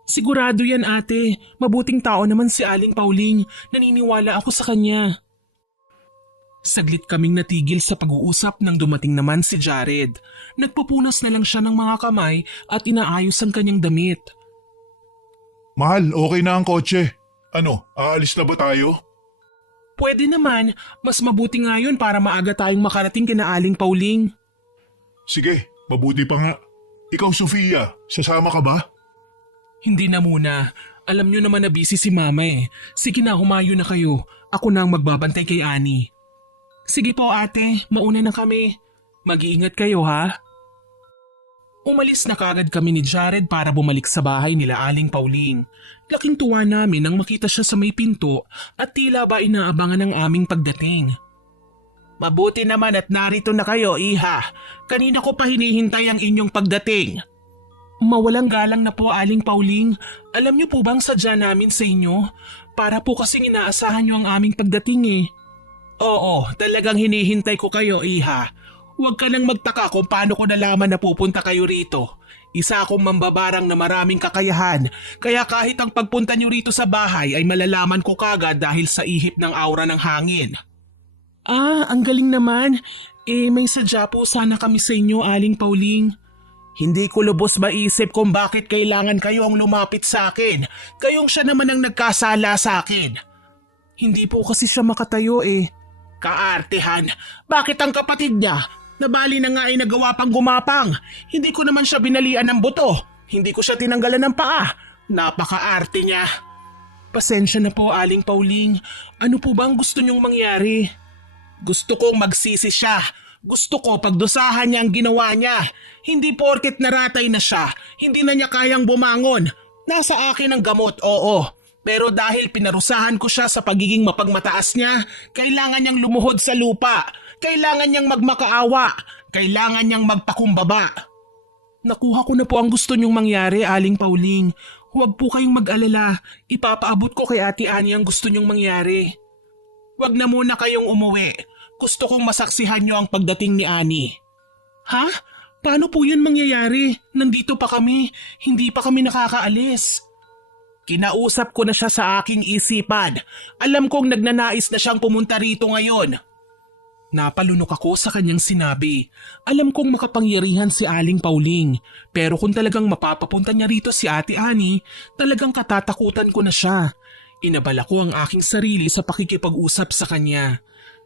Sigurado yan ate, mabuting tao naman si Aling Pauling. Naniniwala ako sa kanya. Saglit kaming natigil sa pag-uusap nang dumating naman si Jared. Nagpupunas na lang siya ng mga kamay at inaayos ang kanyang damit. Mahal, okay na ang kotse. Ano, aalis na ba tayo? Pwede naman, mas mabuti nga yun para maaga tayong makarating kina Aling Pauling. Sige, mabuti pa nga. Ikaw Sofia, sasama ka ba? Hindi na muna. Alam nyo naman na busy si mama eh. Sige na, humayo na kayo. Ako na ang magbabantay kay Annie. Sige po ate, mauna na kami. Mag-iingat kayo ha. Umalis na kagad kami ni Jared para bumalik sa bahay nila Aling Pauling. Laking tuwa namin nang makita siya sa may pinto at tila ba inaabangan ang aming pagdating. Mabuti naman at narito na kayo, iha. Kanina ko pa hinihintay ang inyong pagdating. Mawalang galang na po, Aling Pauling. Alam niyo po bang sadya namin sa inyo? Para po kasing inaasahan niyo ang aming pagdating eh. Oo, talagang hinihintay ko kayo, Iha. Huwag ka nang magtaka kung paano ko nalaman na pupunta kayo rito. Isa akong mambabarang na maraming kakayahan, kaya kahit ang pagpunta niyo rito sa bahay ay malalaman ko kagad dahil sa ihip ng aura ng hangin. Ah, ang galing naman. May sadya po sana kami sa inyo, Aling Pauling. Hindi ko lubos maisip kung bakit kailangan kayo ang lumapit sa akin. Kayong siya naman ang nagkasala sa akin. Hindi po kasi siya makatayo eh. Kaartehan, bakit ang kapatid niya? Nabali na nga ay nagawa pang gumapang. Hindi ko naman siya binalian ng buto. Hindi ko siya tinanggalan ng paa. Napakaarte niya. Pasensya na po, Aling Pauling. Ano po bang gusto niyong mangyari? Gusto kong magsisi siya. Gusto ko pagdusahan niya ang ginawa niya. Hindi porket naratay na siya, hindi na niya kayang bumangon. Nasa akin ang gamot, oo. Pero dahil pinarusahan ko siya sa pagiging mapagmataas niya, kailangan niyang lumuhod sa lupa. Kailangan niyang magmakaawa. Kailangan niyang magpakumbaba. Nakuha ko na po ang gusto niyong mangyari, Aling Pauling. Huwag po kayong mag-alala. Ipapaabot ko kay Ate Ani ang gusto niyong mangyari. Huwag na muna kayong umuwi. Gusto kong masaksihan niyo ang pagdating ni Ani. Ha? Paano po yan mangyayari? Nandito pa kami. Hindi pa kami nakakaalis. Kinausap ko na siya sa aking isipan. Alam kong nagnanais na siyang pumunta rito ngayon. Napalunok ako sa kanyang sinabi. Alam kong makapangyarihan si Aling Pauling. Pero kung talagang mapapapunta niya rito si Ate Ani, talagang katatakutan ko na siya. Inabala ko ang aking sarili sa pakikipag-usap sa kanya.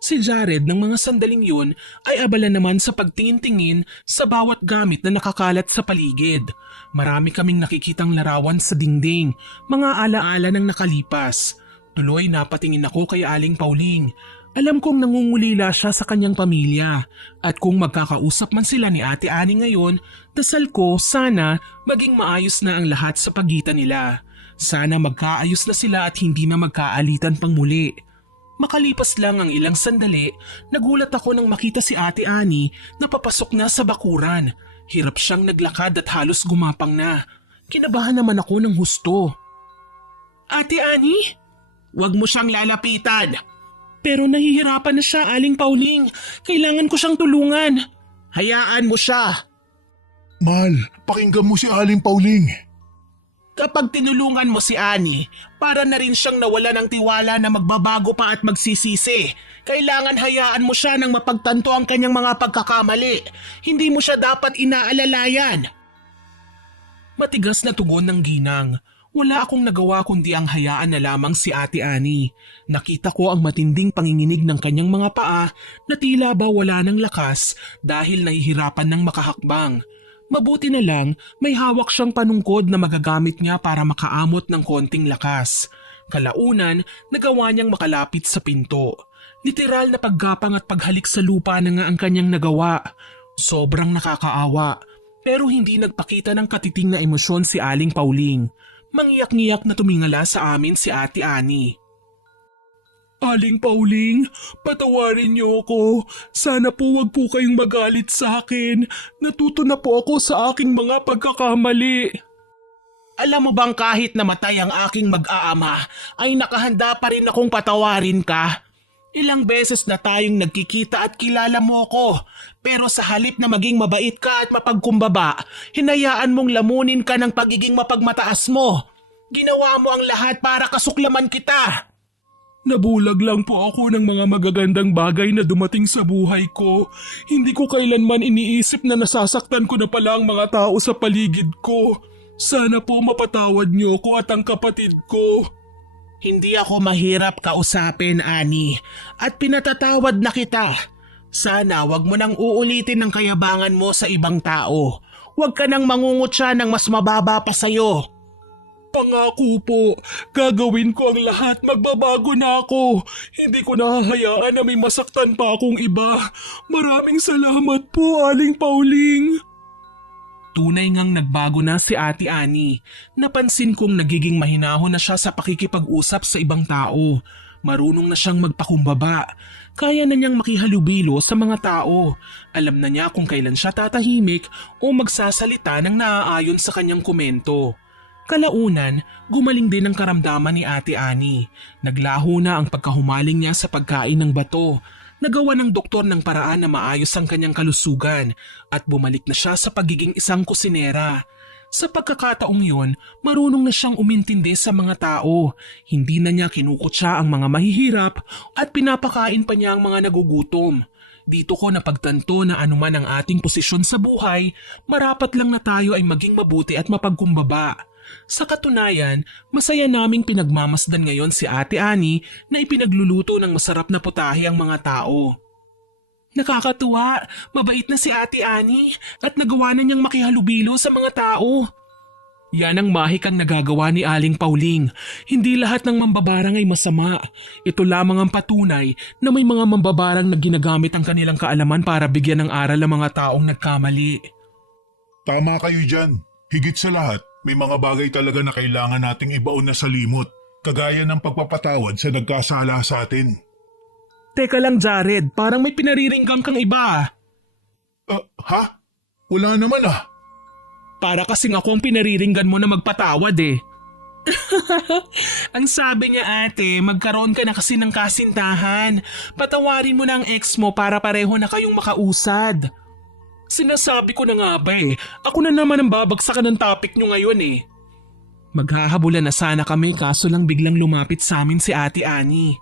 Si Jared ng mga sandaling yun ay abala naman sa pagtingin-tingin sa bawat gamit na nakakalat sa paligid. Marami kaming nakikitang larawan sa dingding, mga alaala ng nakalipas. Tuloy napatingin ako kay Aling Pauling. Alam kong nangungulila siya sa kanyang pamilya at kung magkakausap man sila ni Ate Ani ngayon, dasal ko sana maging maayos na ang lahat sa pagitan nila. Sana magkaayos na sila at hindi na magkaalitan pang muli. Makalipas lang ang ilang sandali, nagulat ako nang makita si Ate Ani na papasok na sa bakuran. Hirap siyang naglakad at halos gumapang na. Kinabahan naman ako ng husto. Ate Ani? Huwag mo siyang lalapitan. Pero nahihirapan na siya, Aling Pauling. Kailangan ko siyang tulungan. Hayaan mo siya. Mahal, pakinggan mo si Aling Pauling. Kapag tinulungan mo si Ani, para na rin siyang nawala ng tiwala na magbabago pa at magsisisi. Kailangan hayaan mo siya nang mapagtanto ang kanyang mga pagkakamali. Hindi mo siya dapat inaalalayan. Matigas na tugon ng ginang. Wala akong nagawa kundi ang hayaan na lamang si Ate Ani. Nakita ko ang matinding panginginig ng kanyang mga paa na tila ba wala ng lakas dahil nahihirapan ng makahakbang. Mabuti na lang may hawak siyang panungkod na magagamit niya para makaamot ng konting lakas. Kalaunan, nagawa niyang makalapit sa pinto. Literal na paggapang at paghalik sa lupa na nga ang kanyang nagawa. Sobrang nakakaawa. Pero hindi nagpakita ng katiting na emosyon si Aling Pauling. Mangiyak-ngiyak na tumingala sa amin si Ate Ani. Aling Pauling, patawarin niyo ako. Sana po wag po kayong magalit sa akin. Natuto na po ako sa aking mga pagkakamali. Alam mo bang kahit namatay ang aking mag-aama, ay nakahanda pa rin akong patawarin ka? Ilang beses na tayong nagkikita at kilala mo ako. Pero sa halip na maging mabait ka at mapagkumbaba, hinayaan mong lamunin ka ng pagiging mapagmataas mo. Ginawa mo ang lahat para kasuklaman kita. Nabulag lang po ako ng mga magagandang bagay na dumating sa buhay ko. Hindi ko kailanman iniisip na nasasaktan ko na pala ang mga tao sa paligid ko. Sana po mapatawad niyo ko at ang kapatid ko. Hindi ako mahirap kausapin, Ani, at pinatatawad na kita. Sana wag mo nang uulitin ang kayabangan mo sa ibang tao. Huwag ka nang mangungutya ng mas mababa pa sa'yo. Pangako po, gagawin ko ang lahat, magbabago na ako. Hindi ko nahahayaan na may masaktan pa akong iba. Maraming salamat po, Aling Pauling. Tunay ngang nagbago na si Ate Ani. Napansin kong nagiging mahinahon na siya sa pakikipag-usap sa ibang tao. Marunong na siyang magpakumbaba. Kaya na niyang makihalubilo sa mga tao. Alam na niya kung kailan siya tatahimik o magsasalita ng naaayon sa kanyang komento. Kalaunan, gumaling din ang karamdaman ni Ate Annie. Naglaho na ang pagkahumaling niya sa pagkain ng bato. Nagawa ng doktor ng paraan na maayos ang kanyang kalusugan at bumalik na siya sa pagiging isang kusinera. Sa pagkakataong yun, marunong na siyang umintindi sa mga tao. Hindi na niya kinukutya ang mga mahihirap at pinapakain pa niya ang mga nagugutom. Dito ko napagtanto na anuman ang ating posisyon sa buhay, marapat lang na tayo ay maging mabuti at mapagkumbaba. Sa katunayan, masaya naming pinagmamasdan ngayon si Ate Annie na ipinagluluto ng masarap na putahe ang mga tao. Nakakatuwa, mabait na si Ate Annie at nagawa na niyang makihalubilo sa mga tao. Yan ang mahikang nagagawa ni Aling Pauling. Hindi lahat ng mambabarang ay masama. Ito lamang ang patunay na may mga mambabarang na ginagamit ang kanilang kaalaman para bigyan ng aral ang mga taong nagkamali. Tama kayo dyan. Higit sa lahat, may mga bagay talaga na kailangan nating ibaon na sa limot, kagaya ng pagpapatawad sa nagkasala sa atin. Teka lang Jared, parang may pinariringgang kang iba. Ha? Wala naman ah. Para kasing ako ang pinariringgan mo na magpatawad eh. Ang sabi niya ate, magkaroon ka na kasi ng kasintahan. Patawarin mo na ang ex mo para pareho na kayong makausad. Sinasabi ko na nga ba eh, ako na naman ang babagsakan ng topic nyo ngayon eh. Maghahabulan na sana kami kaso lang biglang lumapit sa amin si Ate Annie.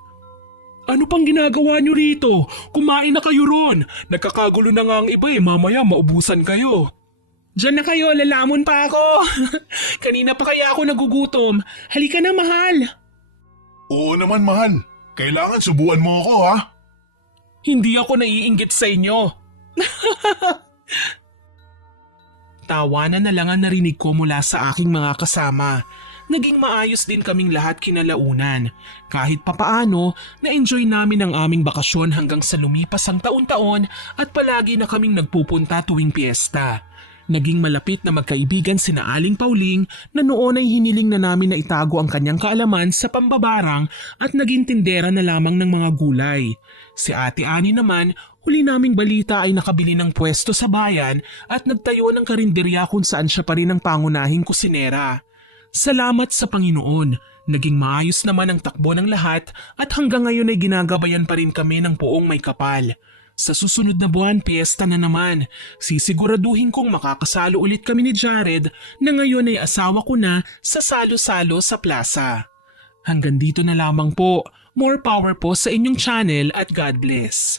Ano pang ginagawa nyo rito? Kumain na kayo ron. Nagkakagulo na nga ang iba eh, mamaya maubusan kayo. Diyan na kayo, lalamon pa ako. Kanina pa kaya ako nagugutom. Halika na mahal. Oo naman mahal. Kailangan subuan mo ako ha. Hindi ako naiinggit sa inyo. Tawanan na lang ang narinig ko mula sa aking mga kasama. Naging maayos din kaming lahat kinalaunan. Kahit papaano, na-enjoy namin ang aming bakasyon hanggang sa lumipas ang taon-taon at palagi na kaming nagpupunta tuwing piyesta. Naging malapit na magkaibigan sina Aling Pauling na noon ay hiniling na namin na itago ang kanyang kaalaman sa pambabarang at naging tindera na lamang ng mga gulay. Si Ate Annie naman, huli naming balita ay nakabili ng pwesto sa bayan at nagtayo ng karinderya kung saan siya pa rin ang pangunahing kusinera. Salamat sa Panginoon, naging maayos naman ang takbo ng lahat at hanggang ngayon ay ginagabayan pa rin kami ng poong may kapal. Sa susunod na buwan, piyesta na naman. Sisiguraduhin kong makakasalo ulit kami ni Jared na ngayon ay asawa ko na sa salo-salo sa plaza. Hanggang dito na lamang po. More power po sa inyong channel at God bless.